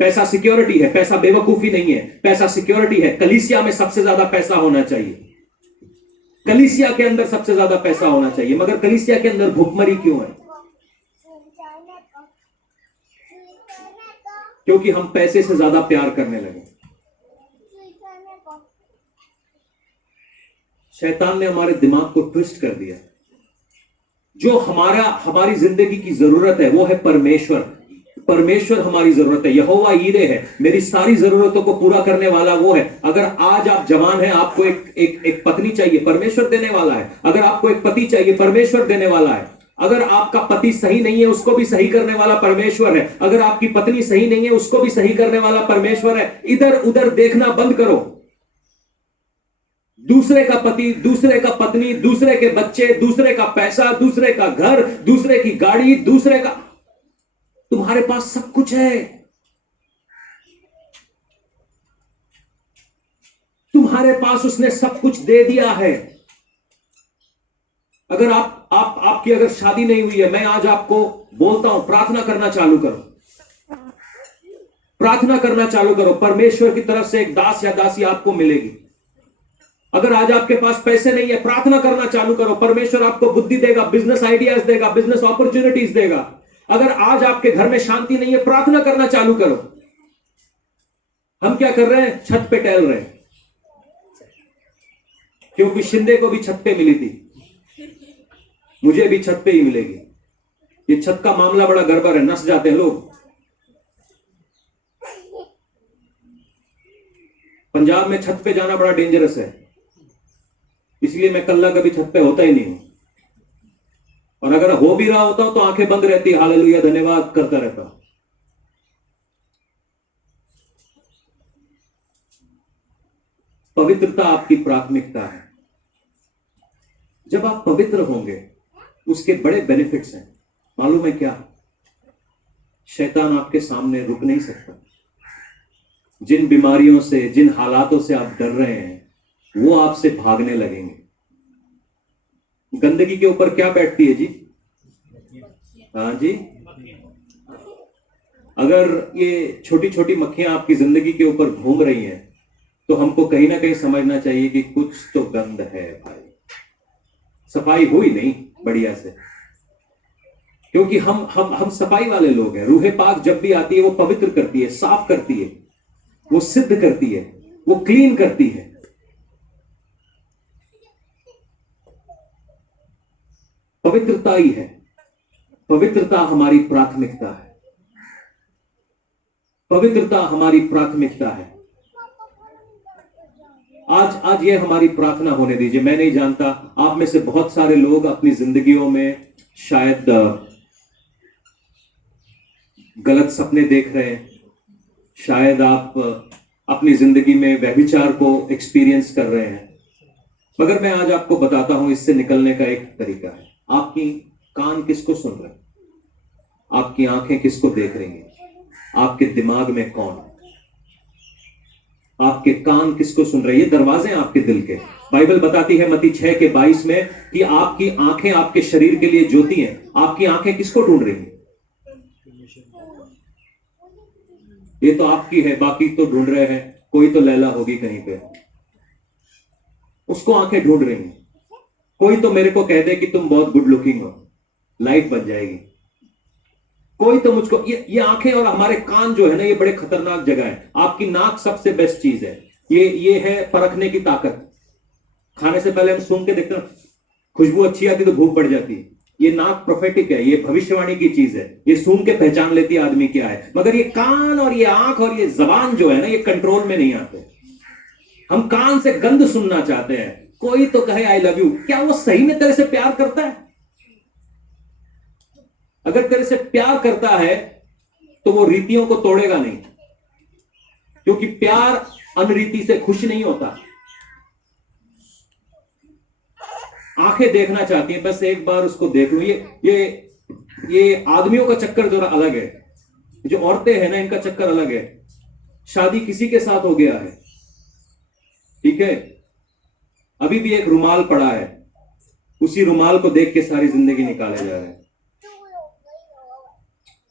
पैसा सिक्योरिटी है, पैसा बेवकूफी नहीं है, पैसा सिक्योरिटी है। कलीसिया में सबसे ज्यादा पैसा होना चाहिए, कलीसिया के अंदर सबसे ज्यादा पैसा होना चाहिए, मगर कलीसिया के अंदर भुखमरी क्यों है? क्योंकि हम पैसे से ज्यादा प्यार करने लगे। शैतान ने हमारे दिमाग को ट्विस्ट कर दिया। जो हमारी जिंदगी की जरूरत है वो है परमेश्वर। परमेश्वर हमारी जरूरत है, यहोवा यीरे है, मेरी सारी जरूरतों को पूरा करने वाला वो है। अगर आज आप जवान हैं, आपको एक पत्नी चाहिए, परमेश्वर देने वाला है। अगर आपको एक पति चाहिए, परमेश्वर देने वाला है। अगर आपका पति सही नहीं है, उसको भी सही करने वाला परमेश्वर है। अगर आपकी पत्नी सही नहीं है, उसको भी सही करने वाला परमेश्वर है। इधर उधर देखना बंद करो। दूसरे का पति, दूसरे का पत्नी, दूसरे के बच्चे, दूसरे का पैसा, दूसरे का घर, दूसरे की गाड़ी, दूसरे का, तुम्हारे पास सब कुछ है। तुम्हारे पास उसने सब कुछ दे दिया है। अगर आपकी अगर शादी नहीं हुई है, मैं आज आपको बोलता हूं, प्रार्थना करना चालू करो। प्रार्थना करना चालू करो, परमेश्वर की तरफ से एक दास या दासी आपको मिलेगी। अगर आज आपके पास पैसे नहीं है, प्रार्थना करना चालू करो, परमेश्वर आपको बुद्धि देगा, बिजनेस आइडियाज देगा, बिजनेस अपॉर्चुनिटीज देगा। अगर आज आपके घर में शांति नहीं है, प्रार्थना करना चालू करो। हम क्या कर रहे हैं? छत पे टहल रहे हैं, क्योंकि शिंदे को भी छत पे मिली थी, मुझे भी छत पे ही मिलेगी। ये छत का मामला बड़ा गड़बड़ है, नस जाते हैं लोग। पंजाब में छत पे जाना बड़ा डेंजरस है, इसलिए मैं कल्ला कभी छत पे होता ही नहीं हूं। और अगर हो भी रहा होता तो आंखें बंद रहती, हालेलुया धन्यवाद करता रहता। पवित्रता आपकी प्राथमिकता है। जब आप पवित्र होंगे, उसके बड़े बेनिफिट्स हैं। मालूम है क्या? शैतान आपके सामने रुक नहीं सकता। जिन बीमारियों से, जिन हालातों से आप डर रहे हैं, वो आपसे भागने लगेंगे। गंदगी के ऊपर क्या बैठती है जी? हाँ जी, अगर ये छोटी छोटी मक्खियां आपकी जिंदगी के ऊपर घूम रही हैं, तो हमको कहीं ना कहीं समझना चाहिए कि कुछ तो गंद है भाई। सफाई हुई नहीं बढ़िया से, क्योंकि हम सफाई वाले लोग हैं। रूहे पाक जब भी आती है, वो पवित्र करती है, साफ करती है, वो सिद्ध करती है, वो क्लीन करती है। पवित्रता ही है, पवित्रता हमारी प्राथमिकता है। पवित्रता हमारी प्राथमिकता है। आज ये हमारी प्रार्थना होने दीजिए। मैं नहीं जानता, आप में से बहुत सारे लोग अपनी जिंदगियों में शायद गलत सपने देख रहे हैं। शायद आप अपनी जिंदगी में व्यभिचार को एक्सपीरियंस कर रहे हैं। मगर मैं आज आपको बताता हूं, इससे निकलने का एक तरीका है। आपकी कान किसको सुन रहे हैं? आपकी आंखें किसको देख रही हैं? आपके दिमाग में कौन है? आपके कान किसको सुन रहे हैं? ये दरवाजे हैं आपके दिल के। बाइबल बताती है मत्ती 6:22 में कि आपकी आंखें आपके शरीर के लिए ज्योति हैं। आपकी आंखें किसको ढूंढ रही हैं? ये तो आपकी है, बाकी तो ढूंढ रहे हैं। कोई तो लैला होगी कहीं पे, उसको आंखें ढूंढ रही हैं। कोई तो मेरे को कह दे कि तुम बहुत गुड लुकिंग हो, लाइफ बन जाएगी। कोई तो मुझको, ये आंखें और हमारे कान जो है ना, ये बड़े खतरनाक जगह है। आपकी नाक सबसे बेस्ट चीज है। ये है परखने की ताकत। खाने से पहले हम सूंघ के देखते हैं, खुशबू अच्छी आती तो भूख बढ़ जाती है। ये नाक प्रोफेटिक है, ये भविष्यवाणी की चीज है। ये सूंघ के पहचान लेती है आदमी क्या है। मगर ये कान और ये आंख और ये जबान जो है ना, ये कंट्रोल में नहीं आते। हम कान से गंध सुनना चाहते हैं। कोई तो कहे आई लव यू, क्या वो सही में तेरे से प्यार करता है? अगर तेरे से प्यार करता है तो वो रीतियों को तोड़ेगा नहीं, क्योंकि प्यार अनरीति से खुश नहीं होता। आंखें देखना चाहती हैं, बस एक बार उसको देख लो। ये आदमियों का चक्कर जरा अलग है। जो औरतें हैं ना, इनका चक्कर अलग है। शादी किसी के साथ हो गया है, ठीक है, अभी भी एक रुमाल पड़ा है, उसी रुमाल को देख के सारी जिंदगी निकाले जा रहे हैं।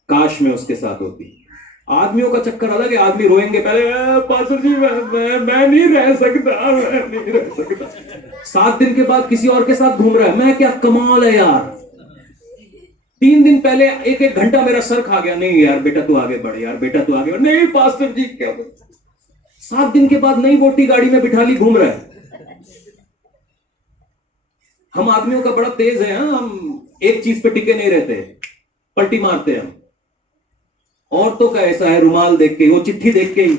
काश में उसके साथ होती। आदमियों का चक्कर अलग है। आदमी रोएंगे पहले, पास्टर जी मैं नहीं रह सकता, मैं नहीं रह सकता। 7 दिन के बाद किसी और के साथ घूम रहा है। मैं क्या कमाल है यार। 3 दिन पहले एक घंटा मेरा सर खा गया। नहीं यार बेटा तू आगे बढ़, यार बेटा तू आगे बढ़। नहीं पास्टर जी क्या। 7 दिन के बाद नई वोटी गाड़ी में बिठा ली, घूम रहा है। हम आदमियों का बड़ा तेज है। हम एक चीज पे टिके नहीं रहते, पलटी मारते हैं हम। औरतों का ऐसा है, रुमाल देख के, वो चिट्ठी देख के ही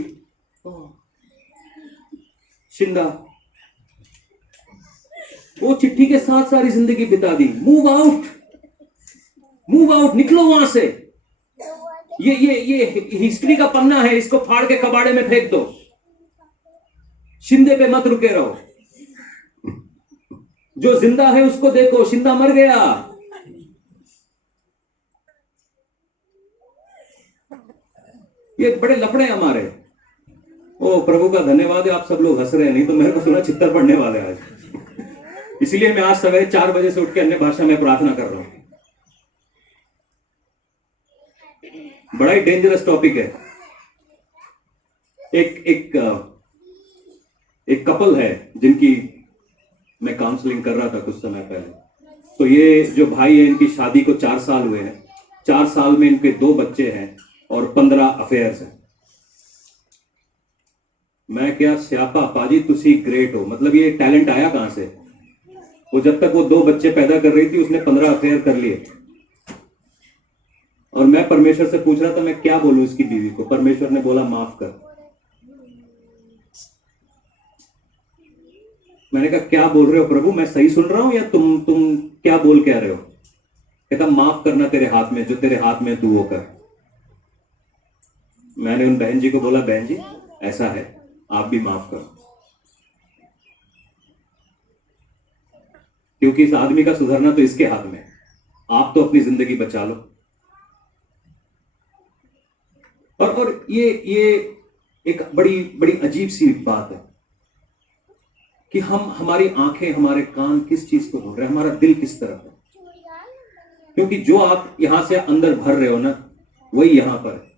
शिंदा, वो चिट्ठी के साथ सारी जिंदगी बिता दी। मूव आउट, मूव आउट, निकलो वहां से। ये हिस्ट्री का पन्ना है, इसको फाड़ के कबाड़े में फेंक दो। शिंदे पे मत रुके रहो। जो जिंदा है उसको देखो, शिंदा मर गया। ये बड़े लफड़े हमारे। ओ प्रभु का धन्यवाद है, आप सब लोग हंस रहे हैं, नहीं तो मेरे को सुना चित्तर पड़ने वाले आज। इसलिए मैं आज सवेरे 4 बजे से उठ के अन्य भाषा में प्रार्थना कर रहा हूं। बड़ा ही डेंजरस टॉपिक है। एक कपल है जिनकी मैं काउंसलिंग कर रहा था कुछ समय पहले। तो ये जो भाई है, इनकी शादी को 4 साल हुए हैं। 4 साल में इनके 2 बच्चे हैं और 15 अफेयर्स हैं। मैं क्या स्यापा पाजी, तुसी ग्रेट हो। मतलब ये टैलेंट आया कहां से? वो जब तक वो 2 बच्चे पैदा कर रही थी उसने 15 अफेयर कर लिए। और मैं परमेश्वर से पूछ रहा था मैं क्या बोलूं इसकी बीवी को। परमेश्वर ने बोला माफ कर। मैंने कहा क्या बोल रहे हो प्रभु, मैं सही सुन रहा हूं या तुम क्या बोल कह रहे हो? कहता माफ करना तेरे हाथ में, जो तेरे हाथ में तू वो कर। मैंने उन बहन जी को बोला बहन जी ऐसा है, आप भी माफ करो, क्योंकि इस आदमी का सुधरना तो इसके हाथ में। आप तो अपनी जिंदगी बचा लो। और ये एक बड़ी बड़ी अजीब सी बात है कि हमारी आंखें, हमारे कान किस चीज को ढूंढ रहे हैं, हमारा दिल किस तरफ है। क्योंकि जो आप यहां से अंदर भर रहे हो ना, वही यहां पर है।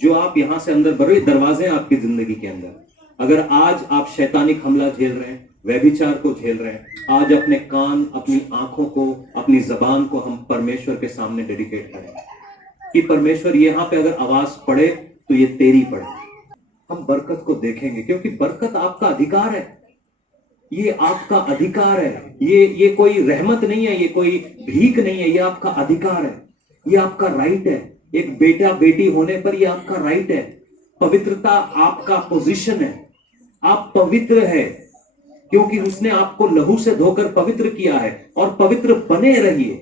जो आप यहां से अंदर भर रहे हो, दरवाजे हैं आपकी जिंदगी के अंदर। अगर आज आप शैतानिक हमला झेल रहे हैं, व्यभिचार को झेल रहे हैं, आज अपने कान, अपनी आंखों को, अपनी जबान को हम परमेश्वर के सामने डेडिकेट करें कि परमेश्वर यहां पे अगर आवाज पड़े तो ये तेरी पड़े। हम बरकत को देखेंगे, क्योंकि बरकत आपका अधिकार है। ये आपका अधिकार है। ये कोई रहमत नहीं है, ये कोई भीख नहीं है, ये आपका अधिकार है, ये आपका राइट है। एक बेटा बेटी होने पर ये आपका राइट है। पवित्रता आपका पोजीशन है। आप पवित्र है क्योंकि उसने आपको लहू से धोकर पवित्र किया है, और पवित्र बने रहिए।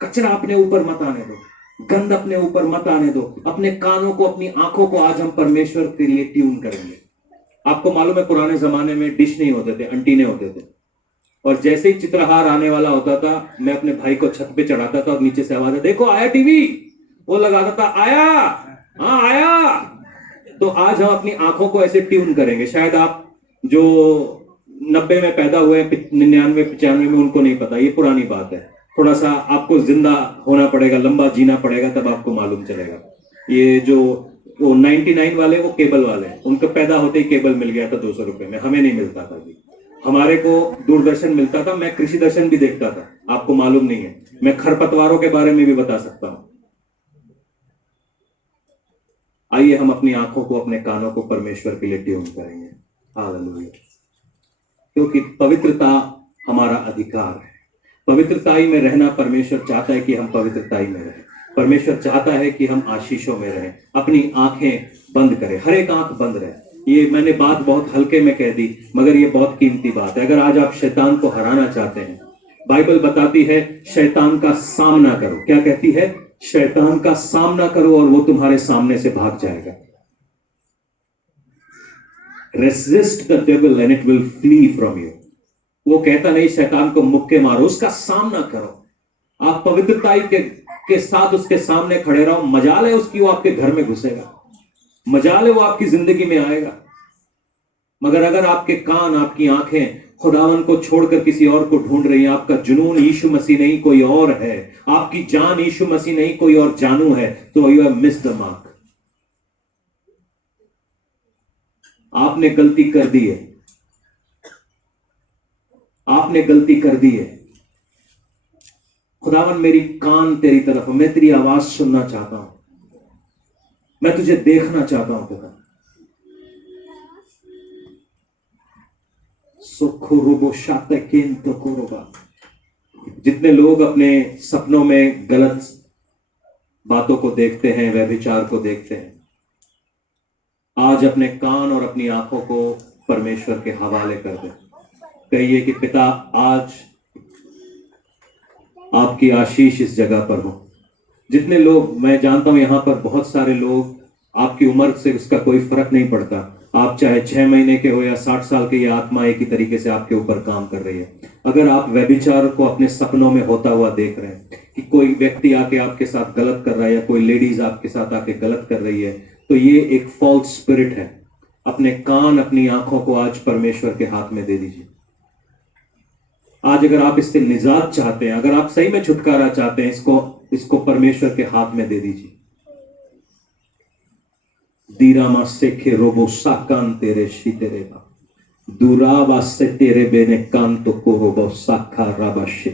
कचरा अपने ऊपर मत आने दो, गंद अपने ऊपर मत आने दो। अपने कानों को, अपनी आंखों को आज हम परमेश्वर के लिए ट्यून करेंगे। आपको मालूम है पुराने जमाने में डिश नहीं होते थे, अंटीने होते थे। और जैसे ही चित्रहार आने वाला होता था, मैं अपने भाई को छत पे चढ़ाता था और नीचे से आवाज, देखो आया टीवी, वो लगाता था, आया, हाँ आया। तो आज हम अपनी आंखों को ऐसे ट्यून करेंगे। शायद आप जो 90 में पैदा हुए, 99, 95 में, उनको नहीं पता, ये पुरानी बात है। थोड़ा सा आपको जिंदा होना पड़ेगा, लंबा जीना पड़ेगा, तब आपको मालूम चलेगा। ये जो वो 99 वाले, वो केबल वाले, उनको पैदा होते ही केबल मिल गया था 200 रुपए में। हमें नहीं मिलता था जी, हमारे को दूरदर्शन मिलता था। मैं कृषि दर्शन भी देखता था, आपको मालूम नहीं है। मैं खरपतवारों के बारे में भी बता सकता हूं। आइए हम अपनी आंखों को, अपने कानों को परमेश्वर के लिए ट्यून करेंगे। हालेलुया। क्योंकि पवित्रता हमारा अधिकार है। पवित्रताई में रहना परमेश्वर चाहता है कि हम पवित्रताई में रहें। परमेश्वर चाहता है कि हम आशीषों में रहें। अपनी आंखें बंद करें, हर एक आंख बंद रहे। ये मैंने बात बहुत हल्के में कह दी, मगर ये बहुत कीमती बात है। अगर आज आप शैतान को हराना चाहते हैं, बाइबल बताती है शैतान का सामना करो। क्या कहती है? शैतान का सामना करो और वो तुम्हारे सामने से भाग जाएगा। Resist the devil and it will flee from you. वो कहता नहीं शैतान को मुक्के मारो, उसका सामना करो। आप पवित्रताई के साथ उसके सामने खड़े रहो। मजाल है उसकी, वो आपके घर में घुसेगा, मजाल है वो आपकी जिंदगी में आएगा। मगर अगर आपके कान, आपकी आंखें खुदावन को छोड़कर किसी और को ढूंढ रही हैं, आपका जुनून यीशु मसीह नहीं कोई और है, आपकी जान यीशु मसीह नहीं कोई और जानू है, तो you have missed the mark. आपने गलती कर दी है, आपने गलती कर दी है। खुदावन मेरी कान तेरी तरफ, मैं तेरी आवाज सुनना चाहता हूं, मैं तुझे देखना चाहता हूं। खुदा सुखुरुबो शातकेंतो कोरोबा जितने लोग अपने सपनों में गलत बातों को देखते हैं, व्यभिचार को देखते हैं, आज अपने कान और अपनी आंखों को परमेश्वर के हवाले कर दें। कहिए कि पिता, आज आपकी आशीष इस जगह पर हो। जितने लोग, मैं जानता हूं यहां पर बहुत सारे लोग, आपकी उम्र से इसका कोई फर्क नहीं पड़ता, आप चाहे 6 महीने के हो या 60 साल के, ये आत्मा एक ही तरीके से आपके ऊपर काम कर रही है। अगर आप व्यभिचार को अपने सपनों में होता हुआ देख रहे हैं कि कोई व्यक्ति आके आपके साथ गलत कर रहा है या कोई लेडीज आपके साथ आके गलत कर रही है, तो ये एक फॉल्स स्पिरिट है। अपने कान, अपनी आंखों को आज परमेश्वर के हाथ में दे दीजिए। आज अगर आप इससे निजात चाहते हैं, अगर आप सही में छुटकारा चाहते हैं, इसको परमेश्वर के हाथ में दे दीजिए। दीरामा से खे रोबो साकान तेरे शी तेरे बा दूराबा से तेरे बेने कान तो को रोबो साखा राबाशे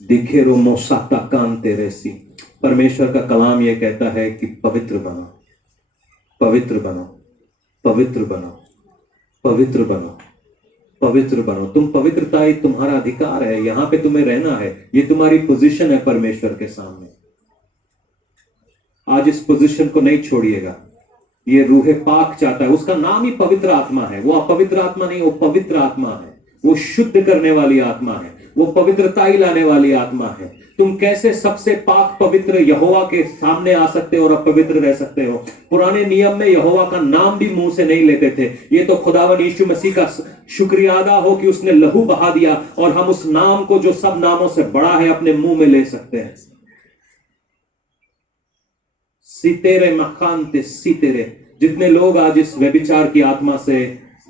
दिखे रो मोसाता कान तेरे सी। परमेश्वर का कलाम यह कहता है कि पवित्र बनो, पवित्र बनो, पवित्र बनो, पवित्र बनो, पवित्र बनो। तुम पवित्रता ही तुम्हारा अधिकार है, यहां पे तुम्हें रहना है, ये तुम्हारी पोजीशन है परमेश्वर के सामने। आज इस पोजीशन को नहीं छोड़िएगा। ये रूहे पाक चाहता है, उसका नाम ही पवित्र आत्मा है। वो अपवित्र आत्मा नहीं, वो पवित्र आत्मा है। वो शुद्ध करने वाली आत्मा है, वो पवित्रता ही लाने वाली आत्मा है। तुम कैसे सबसे पाक पवित्र यहोवा के सामने आ सकते हो और अपवित्र रह सकते हो? पुराने नियम में यहोवा का नाम भी मुंह से नहीं लेते थे। ये तो खुदावन यीशु मसीह का शुक्रिया अदा हो कि उसने लहू बहा दिया और हम उस नाम को जो सब नामों से बड़ा है अपने मुंह में ले सकते हैं। सीतेरे मकानते सीतेरे। जितने लोग आज इस व्यभिचार की आत्मा से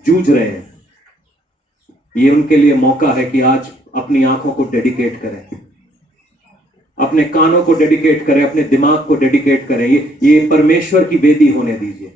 जूझ रहे हैं, ये उनके लिए मौका है कि आज अपनी आंखों को डेडिकेट करें, अपने कानों को डेडिकेट करें, अपने दिमाग को डेडिकेट करें। ये परमेश्वर की वेदी होने दीजिए।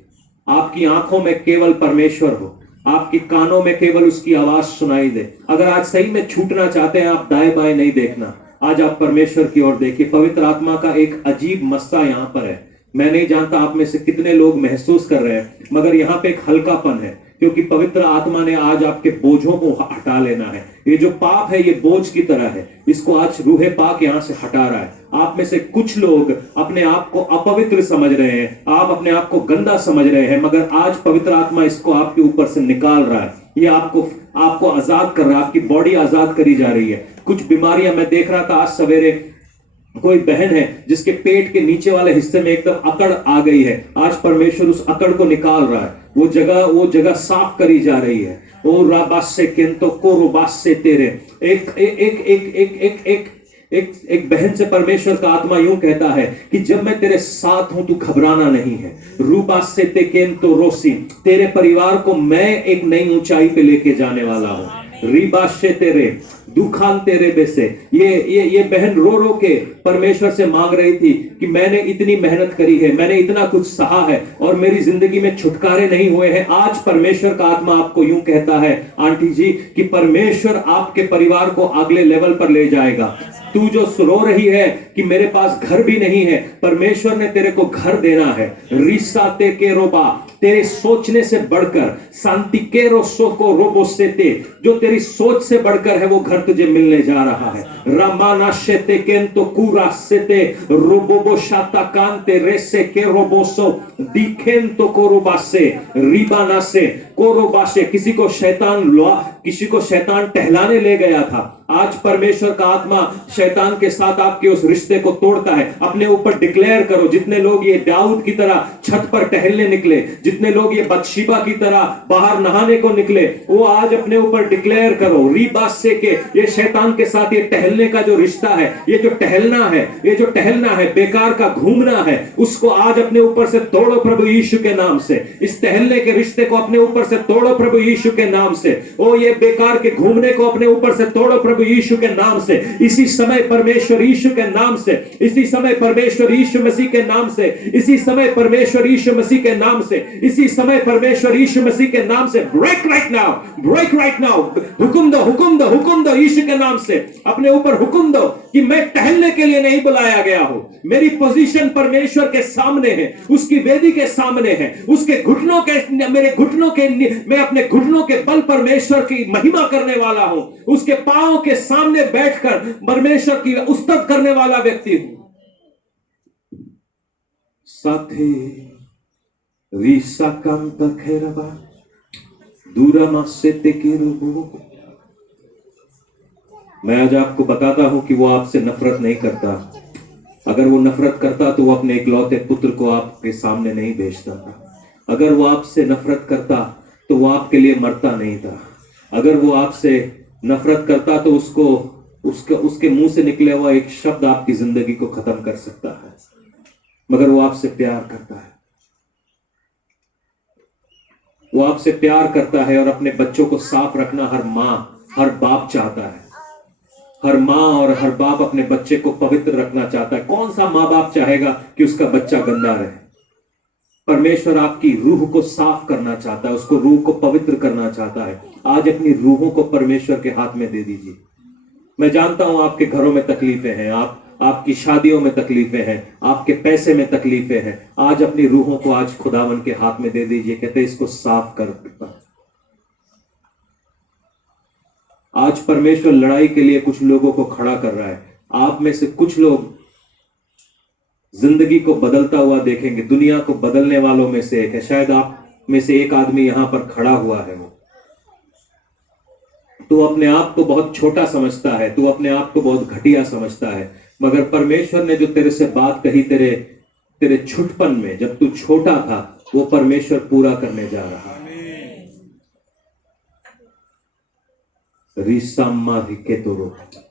आपकी आंखों में केवल परमेश्वर हो, आपकी कानों में केवल उसकी आवाज सुनाई दे। अगर आज सही में छूटना चाहते हैं, आप दाएं बाएं नहीं देखना, आज आप परमेश्वर की ओर देखिए। पवित्र आत्मा का एक अजीब मस्सा यहां पर है। मैं नहीं जानता आप में से कितने लोग महसूस कर रहे हैं, मगर यहां पे एक हल्कापन है, क्योंकि पवित्र आत्मा ने आज आपके बोझों को हटा लेना है। ये जो पाप है, ये बोझ की तरह है, इसको आज रूहे पाक यहां से हटा रहा है। आप में से कुछ लोग अपने आप को अपवित्र समझ रहे हैं, आप अपने आप को गंदा समझ रहे हैं, मगर आज पवित्र आत्मा इसको आपके ऊपर से निकाल रहा है। ये आपको आजाद कर रहा है, आपकी बॉडी आजाद करी जा रही है। कुछ बीमारियां, मैं देख रहा था आज सवेरे, कोई बहन है जिसके पेट के नीचे वाले हिस्से में एकदम अकड़ आ गई है। आज परमेश्वर उस अकड़ को निकाल रहा है, वो जगह साफ करी जा रही है। ओ राबास से केंतो को रोबास से तेरे। एक एक एक एक एक एक एक एक एक बहन से परमेश्वर का आत्मा यूं कहता है कि जब मैं तेरे साथ हूं, तू घबराना नहीं है। रूबास से ते केंतो रोसी, तेरे परिवार को मैं एक नई ऊंचाई पे लेके जाने वाला हूं। रीबास से तेरे दुखान तेरे बेसे। ये बहन रो रो के परमेश्वर से मांग रही थी कि मैंने इतनी मेहनत करी है, मैंने इतना कुछ सहा है और मेरी जिंदगी में छुटकारे नहीं हुए हैं। आज परमेश्वर का आत्मा आपको यूं कहता है आंटी जी कि परमेश्वर आपके परिवार को अगले लेवल पर ले जाएगा। तू जो रो रही है कि मेरे पास घर भी नहीं है, परमेश्वर ने तेरे को घर देना है। रिसा ते के रोबा, तेरे सोचने से बढ़कर, शांति के रोसो को रोबो से ते, जो तेरी सोच से बढ़कर है वो घर तुझे मिलने जा रहा है। रमाना शेते केंतो कुरा सेते रोबोबो शाता कांते रेसे के रोबोसो दिखेंतो कोरोबासे रिबाना से कोरोबासे। किसी को शैतान टहलाने ले गया था, आज परमेश्वर का आत्मा शैतान के साथ आपके उस रिश्ते को तोड़ता है। अपने ऊपर डिक्लेयर करो। जितने लोग ये दाऊद की तरह छत पर टहलने निकले, जितने लोग ये बत्शीबा की तरह बाहर नहाने को निकले, वो आज अपने ऊपर डिक्लेयर करो रीबास से के ये शैतान के साथ ये टहलने का जो रिश्ता है, ये जो टहलना है, बेकार का घूमना है, उसको आज अपने ऊपर से तोड़ो प्रभु यीशु के नाम से। इस टहलने के रिश्ते को अपने ऊपर से तोड़ो प्रभु यीशु के नाम से। ओ ये बेकार के घूमने को अपने ऊपर से तोड़ो प्रभु यीशु के नाम से। इसी समय परमेश्वर यीशु के नाम से, इसी समय परमेश्वर यीशु मसीह के नाम से, इसी समय परमेश्वर यीशु मसीह के नाम से, इसी समय परमेश्वर यीशु मसीह के नाम से break right now, break right now. हुक्म दो, हुक्म दो, हुक्म दो यीशु के नाम से। अपने ऊपर हुक्म दो कि मैं टहलने के लिए नहीं बुलाया गया हूं। मेरी पोजीशन परमेश्वर के सामने है, उसकी वेदी के सामने है, उसके घुटनों के, मेरे घुटनों के, मैं अपने घुटनों के बल परमेश्वर की महिमा करने वाला हूं। उसके पांव के सामने बैठकर परमेश्वर की उस्तत करने वाला व्यक्ति हूं। साथे रीसा काम तखेरबा दूरा मासे ते केरुबो। मैं आज आपको बताता हूं कि वो आपसे नफरत नहीं करता। अगर वो नफरत करता तो वो अपने इकलौते पुत्र को आपके सामने नहीं भेजता था। अगर वो आपसे नफरत करता तो वो आपके लिए मरता नहीं था। अगर वो आपसे नफरत करता तो उसके मुंह से निकले हुआ एक शब्द आपकी जिंदगी को खत्म कर सकता है। मगर वो आपसे प्यार करता है, वो आपसे प्यार करता है। और अपने बच्चों को साफ रखना हर माँ हर बाप चाहता है। हर माँ और हर बाप अपने बच्चे को पवित्र रखना चाहता है। कौन सा माँ बाप चाहेगा कि उसका बच्चा गंदा रहे? परमेश्वर आपकी रूह को साफ करना चाहता है, उसको रूह को पवित्र करना चाहता है। आज अपनी रूहों को परमेश्वर के हाथ में दे दीजिए। मैं जानता हूं आपके घरों में तकलीफें हैं, आपकी शादियों में तकलीफें हैं, आपके पैसे में तकलीफें हैं। आज अपनी रूहों को आज खुदावन के हाथ में दे दीजिए। कहते इसको साफ कर देता। आज परमेश्वर लड़ाई के लिए कुछ लोगों को खड़ा कर रहा है। आप में से कुछ लोग जिंदगी को बदलता हुआ देखेंगे। दुनिया को बदलने वालों में से एक है। शायद आप में से एक आदमी यहां पर खड़ा हुआ है। वो तू अपने आप को बहुत छोटा समझता है, तू अपने आप को बहुत घटिया समझता है, मगर परमेश्वर ने जो तेरे से बात कही तेरे छुटपन में, जब तू छोटा था, वो परमेश्वर पूरा करने जा रहा है।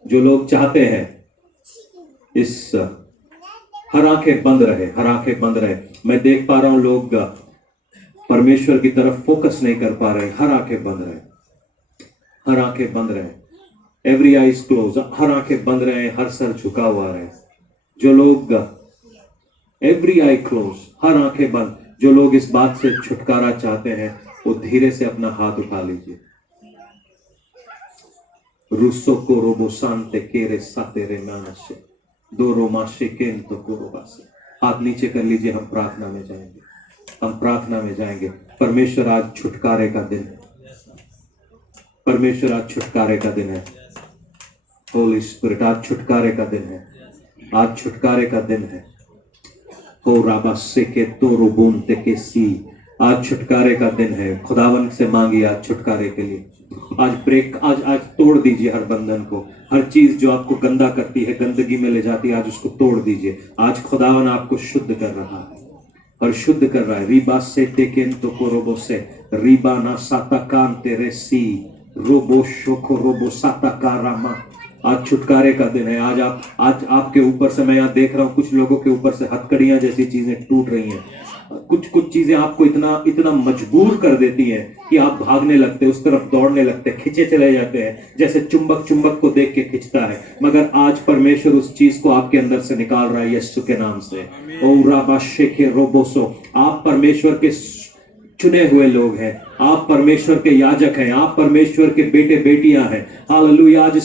जो लोग चाहते हैं इस हर आंखें बंद रहे, हर आंखें बंद रहे। मैं देख पा रहा हूं लोग परमेश्वर की तरफ फोकस नहीं कर पा रहे। हर आंखें बंद रहे, हर आंखें बंद रहे। Every eyes close. हर आंखें बंद रहे, हर सर झुका हुआ रहे। जो लोग एवरी आई क्लोज, हर आंखें बंद, जो लोग इस बात से छुटकारा चाहते हैं वो धीरे से अपना हाथ उठा लीजिए। रूसो को रोबो शांते केरे सातेरे मानसे दो रोमाशे केंतो को रोबासे। हाथ नीचे कर लीजिए। हम प्रार्थना में जाएंगे, हम प्रार्थना में जाएंगे। परमेश्वर आज छुटकारे का दिन है। परमेश्वर आज छुटकारे का दिन है। होली स्पिरिट आज छुटकारे का दिन है। आज छुटकारे का दिन है। हो राबा से के तोरो बोनते के सी। आज छुटकारे का दिन है। खुदावन से मांगिए आज छुटकारे के लिए। आज ब्रेक, आज तोड़ दीजिए हर बंधन को। हर चीज जो आपको गंदा करती है, गंदगी में ले जाती है, आज उसको तोड़ दीजिए। आज खुदावन आपको शुद्ध कर रहा है और शुद्ध कर रहा है। रीबा से टेकेन तो को रोबो से रीबा ना साता कान तेरे सी रोबो शोको रोबो साता का रामा। आज छुटकारे का दिन है। आज आपके ऊपर से, मैं यहाँ देख रहा हूँ कुछ लोगों के ऊपर से हथकड़ियां जैसी चीजें टूट रही हैं। कुछ चीजें आपको इतना मजबूर कर देती हैं कि आप भागने लगते हैं, उस तरफ दौड़ने लगते हैं, खींचे चले जाते हैं, जैसे चुंबक को देख के खींचता है। मगर आज परमेश्वर उस चीज को आपके अंदर से निकाल रहा है यीशु के नाम से। ओ राबा शेखे रोबोसो। आप परमेश्वर के चुने हुए लोग हैं, आप परमेश्वर के याजक हैं, आप परमेश्वर के बेटे बेटियां हैं। हालेलुया। आज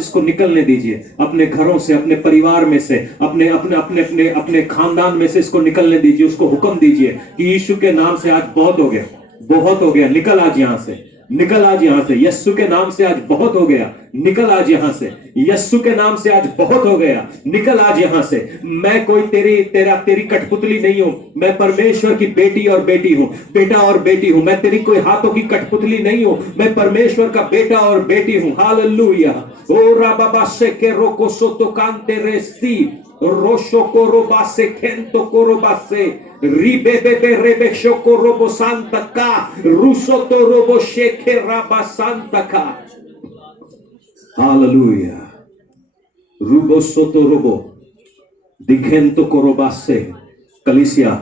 इसको निकलने दीजिए अपने घरों से, अपने परिवार में से, अपने खानदान में से इसको निकलने दीजिए। उसको हुक्म दीजिए कि यीशु के नाम से आज बहुत हो गया, बहुत हो गया। निकल आज यहां से, निकल आज यहां से। यीशु के नाम से आज बहुत हो गया, निकल आज यहां से। यीशु के नाम से आज बहुत हो गया, निकल आज यहां से। मैं कोई तेरी कठपुतली नहीं हूं। मैं परमेश्वर की बेटी और बेटी हूं, बेटा और बेटी हूं। मैं तेरी कोई हाथों की कठपुतली नहीं हूं। मैं परमेश्वर का बेटा और बेटी हूं। हालेलुया। ओ राबाबा से के रोको सोतो कांते रेसी रोशो को रोबासे खेंतो को रोबासे रिबेबे रेबेशो को रोबो सांता का रूसो तो रोबो शेखे राबा सांता का। हालेलुया। रूबो सोतो रोबो दिखेंतो को रोबासे। कलीसिया,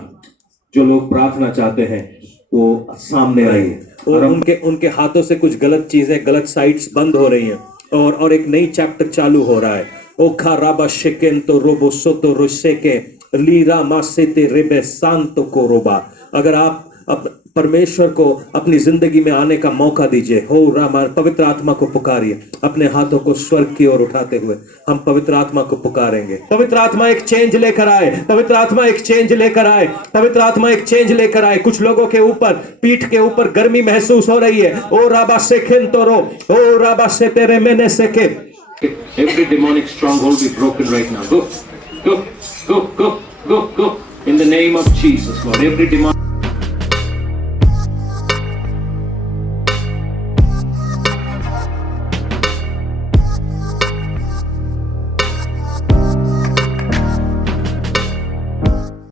जो लोग प्रार्थना चाहते हैं वो सामने आइए। और उनके हाथों से कुछ गलत चीजें, गलत साइट्स बंद हो रही हैं और एक नई चैप्टर चालू हो रहा है। ओखा राबा शेकेंतो रोबो सोतो रोशेके लीरा मासेते रेबे सांतो को रोबा। अगर आप परमेश्वर को अपनी जिंदगी में आने का मौका दीजिए। हो रामा, पवित्र आत्मा को पुकारिए। अपने हाथों को स्वर्ग की ओर उठाते हुए हम पवित्र आत्मा को पुकारेंगे। पवित्र आत्मा एक चेंज लेकर आए, पवित्र आत्मा एक चेंज लेकर आए, पवित्र आत्मा एक चेंज लेकर आए। कुछ लोगों के ऊपर, पीठ के ऊपर गर्मी महसूस हो रही है। ओ राबा से खिंतोरो, ओ राबा से तेरे मैंने से के। Every demonic stronghold be broken right now. Go, go, go, go, go, go. In the name of Jesus, Lord. Every demonic